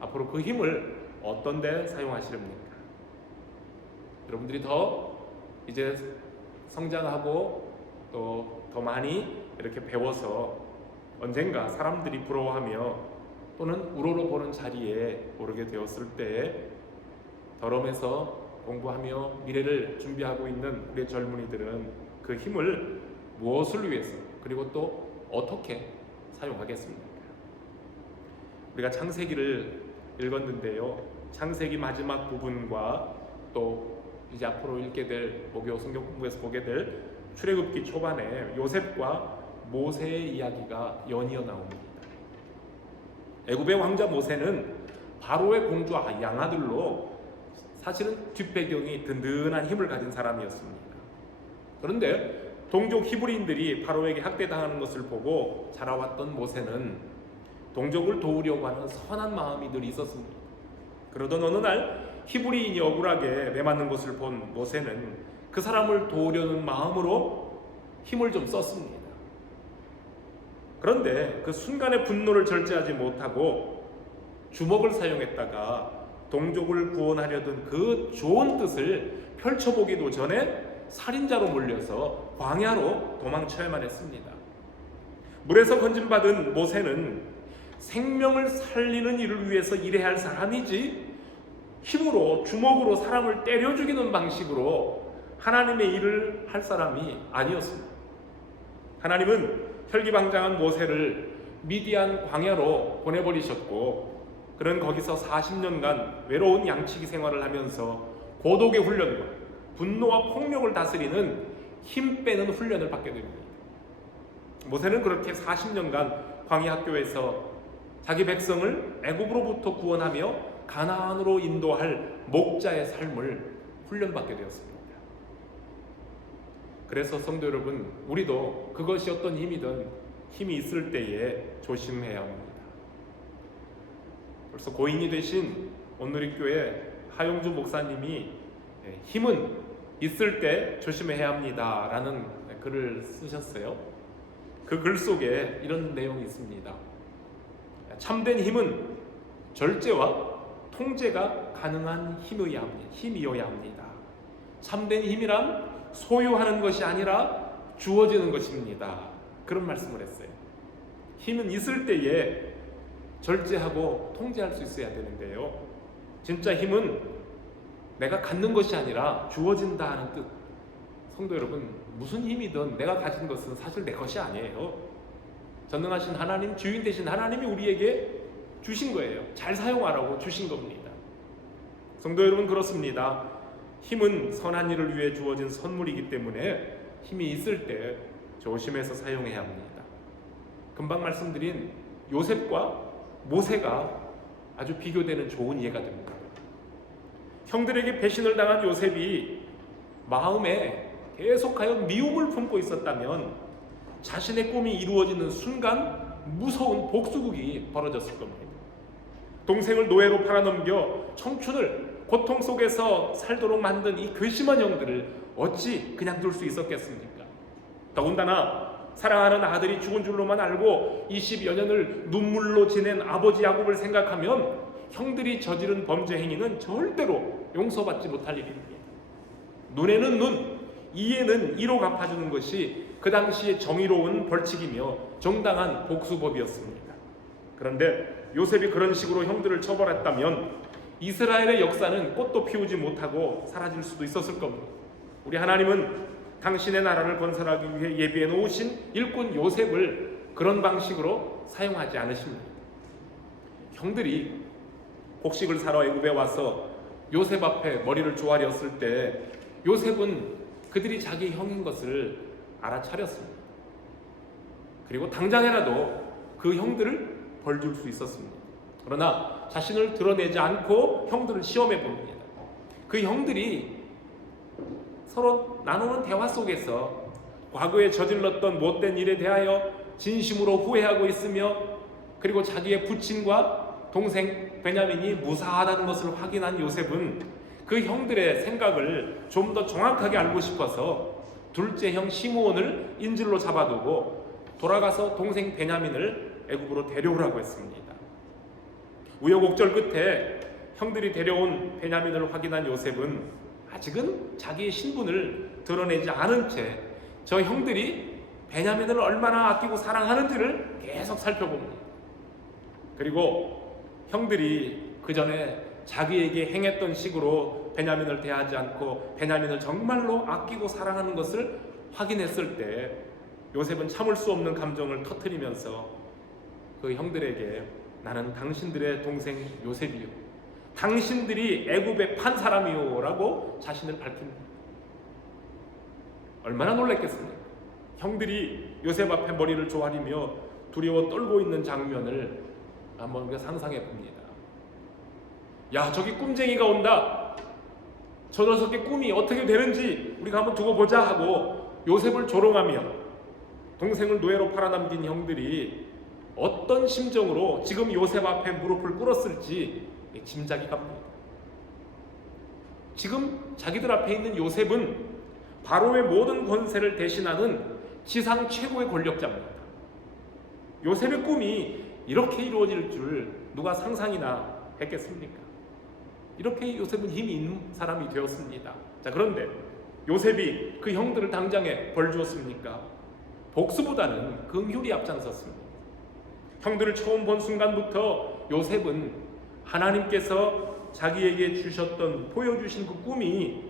앞으로 그 힘을 어떤 데 사용하시렵니까? 여러분들이 더 이제 성장하고 또 더 많이 이렇게 배워서 언젠가 사람들이 부러워하며 또는 우러러 보는 자리에 오르게 되었을 때 더럼에서 공부하며 미래를 준비하고 있는 우리 젊은이들은 그 힘을 무엇을 위해서 그리고 또 어떻게 사용하겠습니까? 우리가 창세기를 읽었는데요. 창세기 마지막 부분과 또 이제 앞으로 읽게 될 목요 성경 공부에서 보게 될 출애굽기 초반에 요셉과 모세의 이야기가 연이어 나옵니다. 애굽의 왕자 모세는 바로의 공주 양아들로 사실은 뒷배경이 든든한 힘을 가진 사람이었습니다. 그런데 동족 히브리인들이 바로에게 학대당하는 것을 보고 자라왔던 모세는 동족을 도우려고 하는 선한 마음이 늘 있었습니다. 그러던 어느 날 히브리인이 억울하게 매맞는 것을 본 모세는 그 사람을 도우려는 마음으로 힘을 좀 썼습니다. 그런데 그 순간의 분노를 절제하지 못하고 주먹을 사용했다가 동족을 구원하려던 그 좋은 뜻을 펼쳐보기도 전에 살인자로 몰려서 광야로 도망쳐야만 했습니다. 물에서 건진받은 모세는 생명을 살리는 일을 위해서 일해야 할 사람이지 힘으로 주먹으로 사람을 때려 죽이는 방식으로 하나님의 일을 할 사람이 아니었습니다. 하나님은 혈기방장한 모세를 미디안 광야로 보내버리셨고 그는 거기서 40년간 외로운 양치기 생활을 하면서 고독의 훈련과 분노와 폭력을 다스리는 힘 빼는 훈련을 받게 됩니다. 모세는 그렇게 40년간 광야 학교에서 자기 백성을 애굽으로부터 구원하며 가나안으로 인도할 목자의 삶을 훈련받게 되었습니다. 그래서 성도 여러분, 우리도 그것이 어떤 힘이든 힘이 있을 때에 조심해야 합니다. 벌써 고인이 되신 온누리교회 하용주 목사님이 힘은 있을 때 조심해야 합니다 라는 글을 쓰셨어요. 그 글 속에 이런 내용이 있습니다. 참된 힘은 절제와 통제가 가능한 힘이어야 합니다. 참된 힘이란 소유하는 것이 아니라 주어지는 것입니다. 그런 말씀을 했어요. 힘은 있을 때에 절제하고 통제할 수 있어야 되는데요. 진짜 힘은 내가 갖는 것이 아니라 주어진다 하는 뜻. 성도 여러분, 무슨 힘이든 내가 가진 것은 사실 내 것이 아니에요. 전능하신 하나님, 주인 되신 하나님이 우리에게 주신 거예요. 잘 사용하라고 주신 겁니다. 성도 여러분, 그렇습니다. 힘은 선한 일을 위해 주어진 선물이기 때문에 힘이 있을 때 조심해서 사용해야 합니다. 금방 말씀드린 요셉과 모세가 아주 비교되는 좋은 예가 됩니다. 형들에게 배신을 당한 요셉이 마음에 계속하여 미움을 품고 있었다면 자신의 꿈이 이루어지는 순간 무서운 복수극이 벌어졌을 겁니다. 동생을 노예로 팔아넘겨 청춘을 고통 속에서 살도록 만든 이 괘씸한 형들을 어찌 그냥 둘 수 있었겠습니까? 더군다나 사랑하는 아들이 죽은 줄로만 알고 20여 년을 눈물로 지낸 아버지 야곱을 생각하면 형들이 저지른 범죄 행위는 절대로 용서받지 못할 일입니다. 눈에는 눈, 이에는 이로 갚아주는 것이 그 당시의 정의로운 벌칙이며 정당한 복수법이었습니다. 그런데 요셉이 그런 식으로 형들을 처벌했다면 이스라엘의 역사는 꽃도 피우지 못하고 사라질 수도 있었을 겁니다. 우리 하나님은 당신의 나라를 건설하기 위해 예비해 놓으신 일꾼 요셉을 그런 방식으로 사용하지 않으십니다. 형들이 곡식을 사러 애굽에 와서 요셉 앞에 머리를 조아렸을 때 요셉은 그들이 자기 형인 것을 알아차렸습니다. 그리고 당장이라도 그 형들을 벌줄 수 있었습니다. 그러나 자신을 드러내지 않고 형들을 시험해 봅니다. 그 형들이 서로 나누는 대화 속에서 과거에 저질렀던 못된 일에 대하여 진심으로 후회하고 있으며 그리고 자기의 부친과 동생 베냐민이 무사하다는 것을 확인한 요셉은 그 형들의 생각을 좀 더 정확하게 알고 싶어서 둘째 형 시므온을 인질로 잡아두고 돌아가서 동생 베냐민을 애굽으로 데려오라고 했습니다. 우여곡절 끝에 형들이 데려온 베냐민을 확인한 요셉은 아직은 자기의 신분을 드러내지 않은 채 저 형들이 베냐민을 얼마나 아끼고 사랑하는지를 계속 살펴봅니다. 그리고 형들이 그 전에 자기에게 행했던 식으로 베냐민을 대하지 않고 베냐민을 정말로 아끼고 사랑하는 것을 확인했을 때 요셉은 참을 수 없는 감정을 터뜨리면서 그 형들에게 나는 당신들의 동생 요셉이요, 당신들이 애굽에 판 사람이요 라고 자신을 밝힙니다. 얼마나 놀랐겠습니까? 형들이 요셉 앞에 머리를 조아리며 두려워 떨고 있는 장면을 한번 우리가 상상해 봅니다. 야, 저기 꿈쟁이가 온다, 저 녀석의 꿈이 어떻게 되는지 우리가 한번 두고 보자 하고 요셉을 조롱하며 동생을 노예로 팔아남긴 형들이 어떤 심정으로 지금 요셉 앞에 무릎을 꿇었을지 짐작이 갑니다. 지금 자기들 앞에 있는 요셉은 바로의 모든 권세를 대신하는 지상 최고의 권력자입니다. 요셉의 꿈이 이렇게 이루어질 줄 누가 상상이나 했겠습니까? 이렇게 요셉은 힘이 있는 사람이 되었습니다. 자, 그런데 요셉이 그 형들을 당장에 벌 주었습니까? 복수보다는 긍휼이 앞장섰습니다. 형들을 처음 본 순간부터 요셉은 하나님께서 자기에게 주셨던, 보여주신 그 꿈이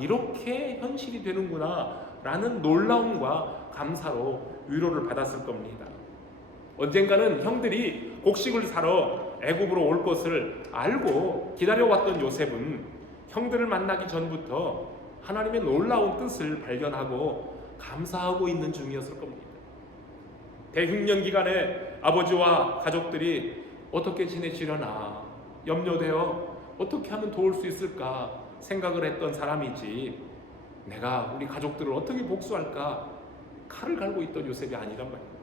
이렇게 현실이 되는구나 라는 놀라움과 감사로 위로를 받았을 겁니다. 언젠가는 형들이 곡식을 사러 애굽으로 올 것을 알고 기다려왔던 요셉은 형들을 만나기 전부터 하나님의 놀라운 뜻을 발견하고 감사하고 있는 중이었을 겁니다. 대흉년 기간에 아버지와 가족들이 어떻게 지내시려나 염려되어 어떻게 하면 도울 수 있을까 생각을 했던 사람이지, 내가 우리 가족들을 어떻게 복수할까 칼을 갈고 있던 요셉이 아니란 말입니다.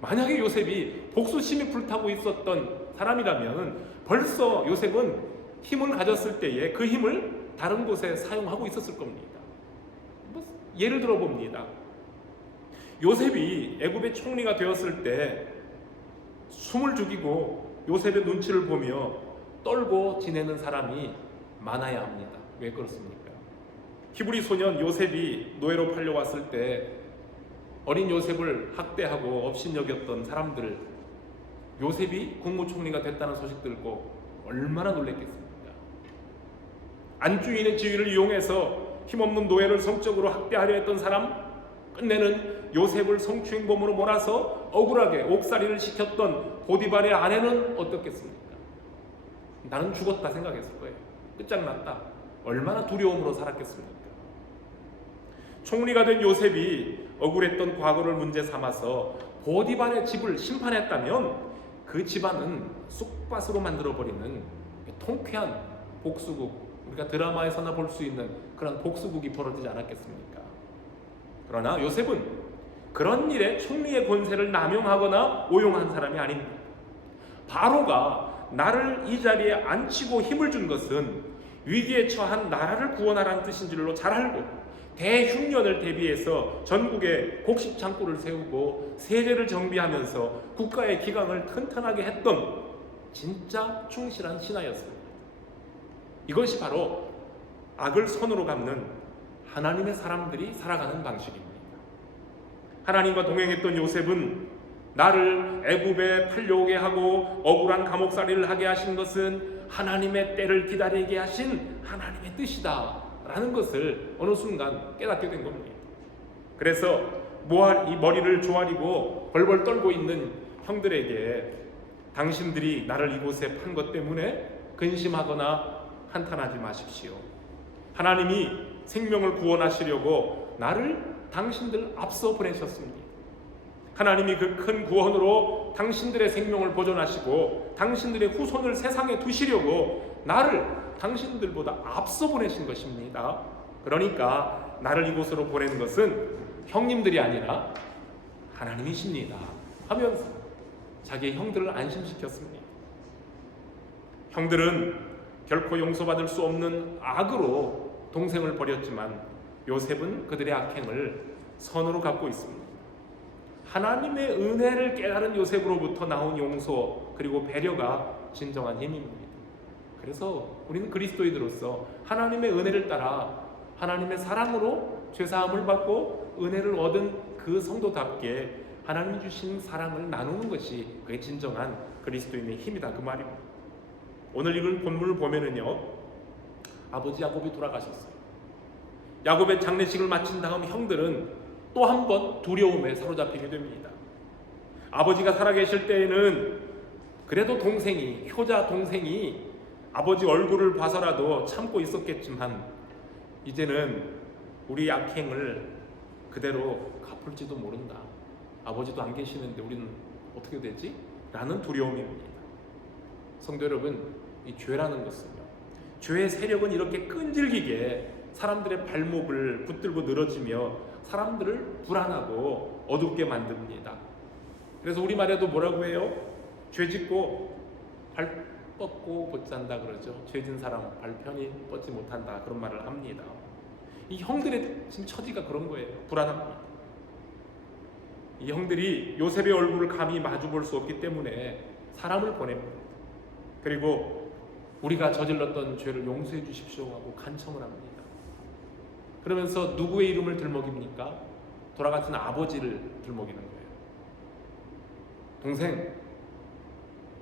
만약에 요셉이 복수심이 불타고 있었던 사람이라면 벌써 요셉은 힘을 가졌을 때에 그 힘을 다른 곳에 사용하고 있었을 겁니다. 예를 들어 봅니다. 요셉이 애굽의 총리가 되었을 때 숨을 죽이고 요셉의 눈치를 보며 떨고 지내는 사람이 많아야 합니다. 왜 그렇습니까? 히브리 소년 요셉이 노예로 팔려왔을 때 어린 요셉을 학대하고 업신여겼던 사람들, 요셉이 국무총리가 됐다는 소식 듣고 얼마나 놀랐겠습니까? 안주인의 지위를 이용해서 힘없는 노예를 성적으로 학대하려 했던 사람, 끝내는 요셉을 성추행범으로 몰아서 억울하게 옥살이를 시켰던 보디발의 아내는 어떻겠습니까? 나는 죽었다 생각했을 거예요. 끝장났다. 얼마나 두려움으로 살았겠습니까? 총리가 된 요셉이 억울했던 과거를 문제 삼아서 보디발의 집을 심판했다면 그 집안은 쑥밭으로 만들어버리는 통쾌한 복수국, 우리가 드라마에서나 볼 수 있는 그런 복수국이 벌어지지 않았겠습니까? 그러나 요셉은 그런 일에 총리의 권세를 남용하거나 오용한 사람이 아닙니다. 바로가 나를 이 자리에 앉히고 힘을 준 것은 위기에 처한 나라를 구원하라는 뜻인 줄로 잘 알고 대흉년을 대비해서 전국에 곡식 창고를 세우고 세제를 정비하면서 국가의 기강을 튼튼하게 했던 진짜 충실한 신하였습니다. 이것이 바로 악을 선으로 갚는 하나님의 사람들이 살아가는 방식입니다. 하나님과 동행했던 요셉은 나를 애굽에 팔려오게 하고 억울한 감옥살이를 하게 하신 것은 하나님의 때를 기다리게 하신 하나님의 뜻이다 라는 것을 어느 순간 깨닫게 된 겁니다. 그래서 이 머리를 조아리고 벌벌 떨고 있는 형들에게 당신들이 나를 이곳에 판 것 때문에 근심하거나 한탄하지 마십시오. 하나님이 생명을 구원하시려고 나를 당신들 앞서 보내셨습니다. 하나님이 그 큰 구원으로 당신들의 생명을 보존하시고 당신들의 후손을 세상에 두시려고 나를 당신들보다 앞서 보내신 것입니다. 그러니까 나를 이곳으로 보낸 것은 형님들이 아니라 하나님이십니다 하면서 자기의 형들을 안심시켰습니다. 형들은 결코 용서받을 수 없는 악으로 동생을 버렸지만 요셉은 그들의 악행을 선으로 갚고 있습니다. 하나님의 은혜를 깨달은 요셉으로부터 나온 용서 그리고 배려가 진정한 힘입니다. 그래서 우리는 그리스도인으로서 하나님의 은혜를 따라 하나님의 사랑으로 죄사함을 받고 은혜를 얻은 그 성도답게 하나님이 주신 사랑을 나누는 것이 그게 진정한 그리스도인의 힘이다 그 말입니다. 오늘 읽은 본문을 보면은요, 아버지 야곱이 돌아가셨어요. 야곱의 장례식을 마친 다음 형들은 또 한 번 두려움에 사로잡히게 됩니다. 아버지가 살아계실 때에는 그래도 동생이, 효자 동생이 아버지 얼굴을 봐서라도 참고 있었겠지만 이제는 우리 악행을 그대로 갚을지도 모른다. 아버지도 안 계시는데 우리는 어떻게 되지? 라는 두려움입니다. 성도 여러분, 이 죄라는 것은요, 죄의 세력은 이렇게 끈질기게 사람들의 발목을 붙들고 늘어지며 사람들을 불안하고 어둡게 만듭니다. 그래서 우리말에도 뭐라고 해요? 죄 짓고 발 뻗고 못 잔다 그러죠. 죄진 사람 발 편히 뻗지 못한다, 그런 말을 합니다. 이 형들의 지금 처지가 그런 거예요. 불안합니다. 이 형들이 요셉의 얼굴을 감히 마주 볼 수 없기 때문에 사람을 보냅니다. 그리고 우리가 저질렀던 죄를 용서해 주십시오 하고 간청을 합니다. 그러면서 누구의 이름을 들먹입니까? 돌아가신 아버지를 들먹이는 거예요. 동생,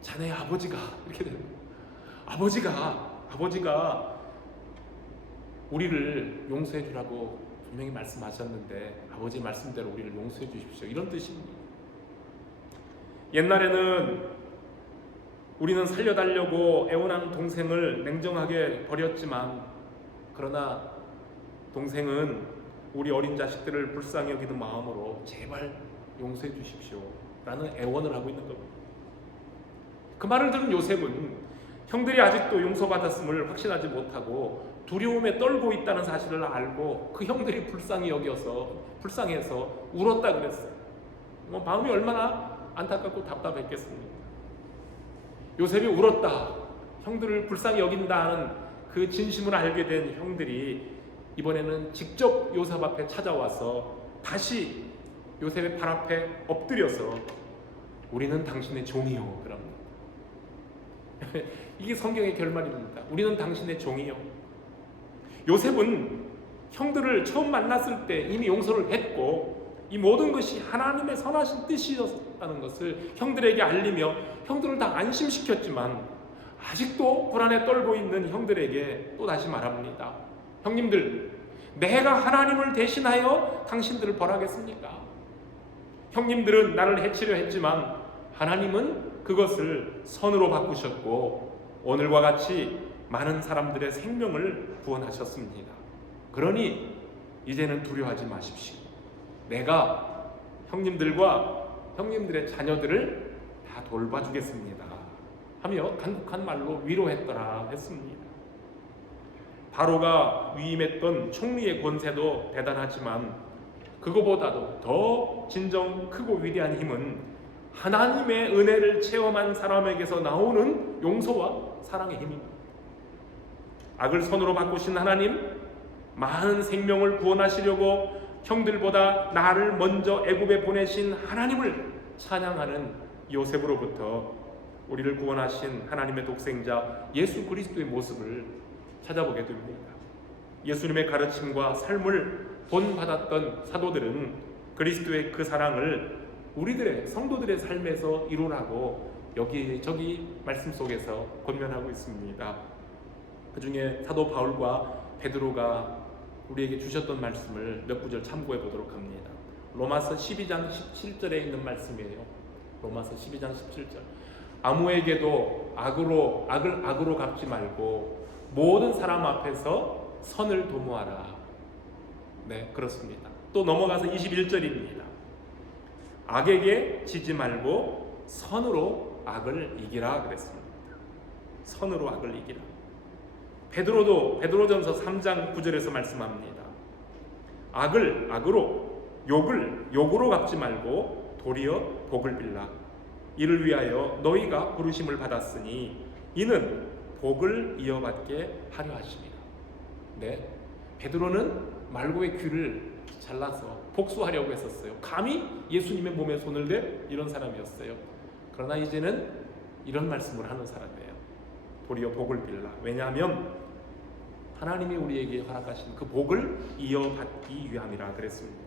자네 아버지가 이렇게 되는 거예요. 아버지가 우리를 용서해 주라고 분명히 말씀하셨는데 아버지 말씀대로 우리를 용서해 주십시오, 이런 뜻입니다. 옛날에는 우리는 살려달라고 애원하는 동생을 냉정하게 버렸지만, 그러나 동생은 우리 어린 자식들을 불쌍히 여기는 마음으로 제발 용서해 주십시오 라는 애원을 하고 있는 겁니다. 그 말을 들은 요셉은 형들이 아직도 용서받았음을 확신하지 못하고 두려움에 떨고 있다는 사실을 알고 그 형들이 불쌍해서 울었다 그랬어요. 마음이 얼마나 안타깝고 답답했겠습니까? 요셉이 울었다, 형들을 불쌍히 여긴다는 그 진심을 알게 된 형들이 이번에는 직접 요셉 앞에 찾아와서 다시 요셉의 발 앞에 엎드려서 우리는 당신의 종이요 그럽니다. 이게 성경의 결말입니다. 우리는 당신의 종이요. 요셉은 형들을 처음 만났을 때 이미 용서를 했고 이 모든 것이 하나님의 선하신 뜻이었다는 것을 형들에게 알리며 형들을 다 안심시켰지만 아직도 불안에 떨고 있는 형들에게 또 다시 말합니다. 형님들, 내가 하나님을 대신하여 당신들을 벌하겠습니까? 형님들은 나를 해치려 했지만 하나님은 그것을 선으로 바꾸셨고 오늘과 같이 많은 사람들의 생명을 구원하셨습니다. 그러니 이제는 두려워하지 마십시오. 내가 형님들과 형님들의 자녀들을 다 돌봐주겠습니다 하며 간곡한 말로 위로했더라 했습니다. 바로가 위임했던 총리의 권세도 대단하지만 그거보다도 더 진정 크고 위대한 힘은 하나님의 은혜를 체험한 사람에게서 나오는 용서와 사랑의 힘입니다. 악을 선으로 바꾸신 하나님, 많은 생명을 구원하시려고 형들보다 나를 먼저 애굽에 보내신 하나님을 찬양하는 요셉으로부터 우리를 구원하신 하나님의 독생자 예수 그리스도의 모습을 찾아보게 됩니다. 예수님의 가르침과 삶을 본받았던 사도들은 그리스도의 그 사랑을 우리들의 성도들의 삶에서 이루라고 여기저기 말씀 속에서 권면하고 있습니다. 그 중에 사도 바울과 베드로가 우리에게 주셨던 말씀을 몇 구절 참고해 보도록 합니다. 로마서 12장 17절에 있는 말씀이에요. 로마서 12장 17절. 아무에게도 악을 갚지 말고 모든 사람 앞에서 선을 도모하라. 네, 그렇습니다. 또 넘어가서 21절입니다. 악에게 지지 말고 선으로 악을 이기라 그랬습니다. 선으로 악을 이기라. 베드로전서 3장 9절에서 말씀합니다. 악을 악으로, 욕으로 갚지 말고 도리어 복을 빌라. 이를 위하여 너희가 부르심을 받았으니 이는 복을 이어받게 하려 하심이라. 네, 베드로는 말고의 귀를 잘라서 복수하려고 했었어요. 감히 예수님의 몸에 손을 대 이런 사람이었어요. 그러나 이제는 이런 말씀을 하는 사람이에요. 도리어 복을 빌라. 왜냐하면 하나님이 우리에게 허락하신 그 복을 이어받기 위함이라 그랬습니다.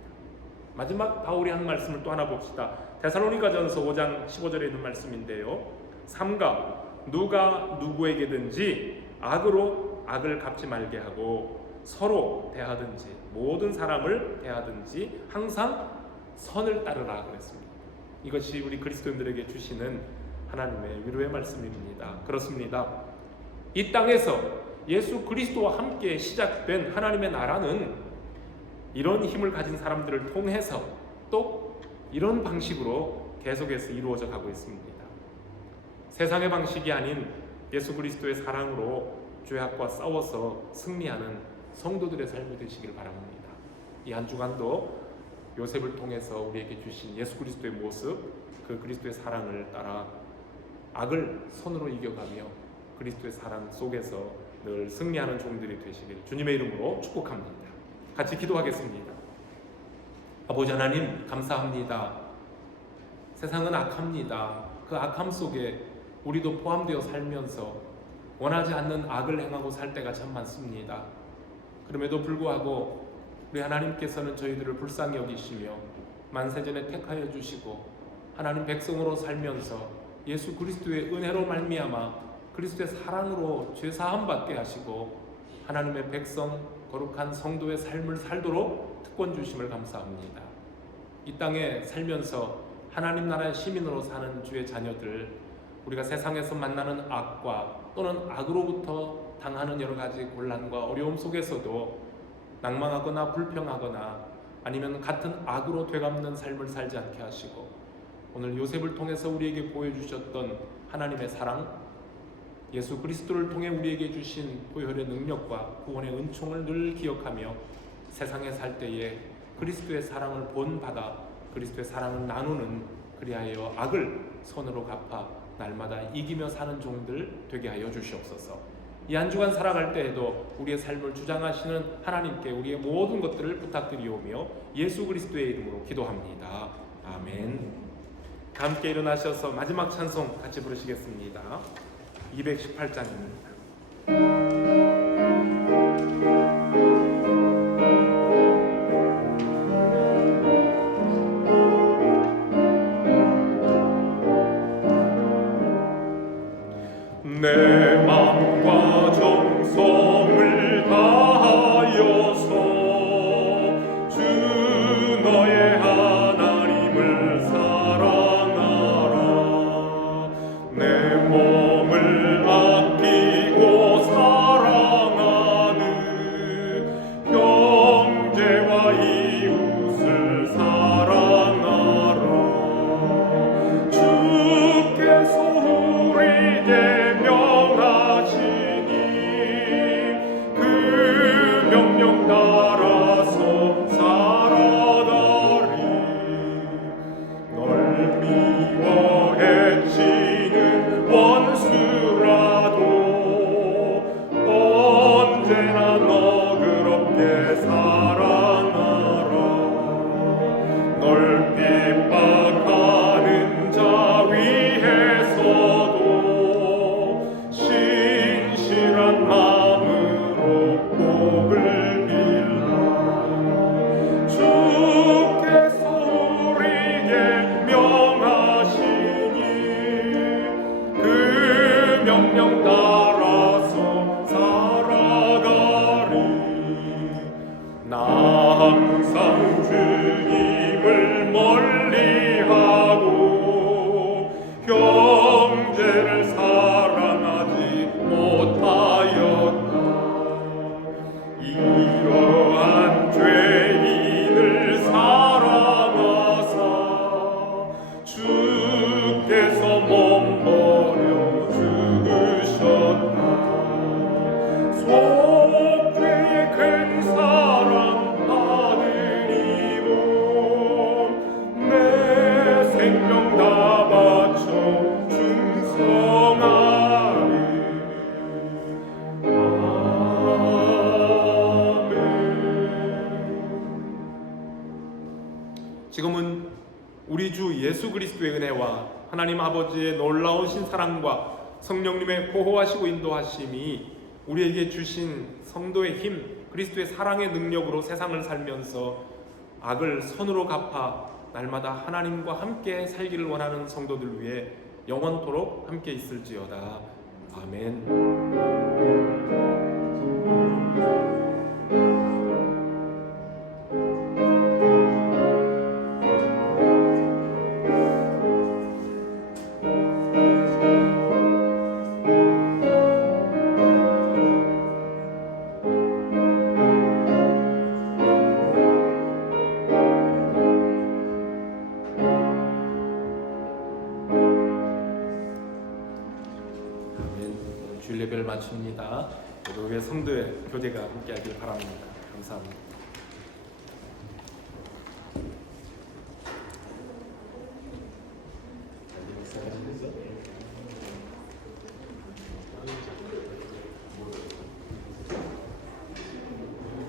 마지막 바울이 한 말씀을 또 하나 봅시다. 데살로니가전서 5장 15절에 있는 말씀인데요. 삼가 누가 누구에게든지 악으로 악을 갚지 말게 하고 서로 대하든지 모든 사람을 대하든지 항상 선을 따르라 그랬습니다. 이것이 우리 그리스도인들에게 주시는 하나님의 위로의 말씀입니다. 그렇습니다. 이 땅에서 예수 그리스도와 함께 시작된 하나님의 나라는 이런 힘을 가진 사람들을 통해서 또 이런 방식으로 계속해서 이루어져 가고 있습니다. 세상의 방식이 아닌 예수 그리스도의 사랑으로 죄악과 싸워서 승리하는 성도들의 삶이 되시길 바랍니다. 이 한 주간도 요셉을 통해서 우리에게 주신 예수 그리스도의 모습, 그 그리스도의 사랑을 따라 악을 선으로 이겨가며 그리스도의 사랑 속에서 늘 승리하는 종들이 되시길 주님의 이름으로 축복합니다. 같이 기도하겠습니다. 아버지 하나님 감사합니다. 세상은 악합니다. 그 악함 속에 우리도 포함되어 살면서 원하지 않는 악을 행하고 살 때가 참 많습니다. 그럼에도 불구하고 우리 하나님께서는 저희들을 불쌍히 여기시며 만세전에 택하여 주시고 하나님 백성으로 살면서 예수 그리스도의 은혜로 말미암아 그리스도의 사랑으로 죄사함 받게 하시고 하나님의 백성 거룩한 성도의 삶을 살도록 특권 주심을 감사합니다. 이 땅에 살면서 하나님 나라의 시민으로 사는 주의 자녀들, 우리가 세상에서 만나는 악과 또는 악으로부터 당하는 여러 가지 곤란과 어려움 속에서도 낭망하거나 불평하거나 아니면 같은 악으로 되갚는 삶을 살지 않게 하시고 오늘 요셉을 통해서 우리에게 보여주셨던 하나님의 사랑, 예수 그리스도를 통해 우리에게 주신 보혈의 능력과 구원의 은총을 늘 기억하며 세상에 살 때에 그리스도의 사랑을 본받아 그리스도의 사랑을 나누는, 그리하여 악을 선으로 갚아 날마다 이기며 사는 종들 되게 하여 주시옵소서. 이 한 주간 살아갈 때에도 우리의 삶을 주장하시는 하나님께 우리의 모든 것들을 부탁드리오며 예수 그리스도의 이름으로 기도합니다. 아멘. 함께 일어나셔서 마지막 찬송 같이 부르시겠습니다. 218장입니다. 내 맘과 정성을 다하여서 주 너의 하나님을 사랑하라. 내 몸을 아끼고 사랑하는 형제와 이웃을 사랑하라. 주께서 우리에게 따라서 살아가리. 널 미워 해치는 원수라도 언제나 너그럽게 사랑하라. 널 핍박하는 자 위에서도 신실한 마음으로 복을 명령 따라서 살아가리. 나 항상 주님을 멀리하고 형제를 사랑하지 못하였다. 이러한 죄인을 사랑하사 주께서 몸버려 속죄의 큰 사랑 아들이고 내 생명 다 바쳐 충성하리. 아멘. 지금은 우리 주 예수 그리스도의 은혜와 하나님 아버지의 놀라우신 사랑과 성령님의 보호하시고 인도하심이 우리에게 주신 성도의 힘, 그리스도의 사랑의 능력으로 세상을 살면서 악을 선으로 갚아 날마다 하나님과 함께 살기를 원하는 성도들 위해 영원토록 함께 있을지어다. 아멘. 주일 예배를 마칩니다. 교회 성도의 교제가 함께하길 바랍니다. 감사합니다.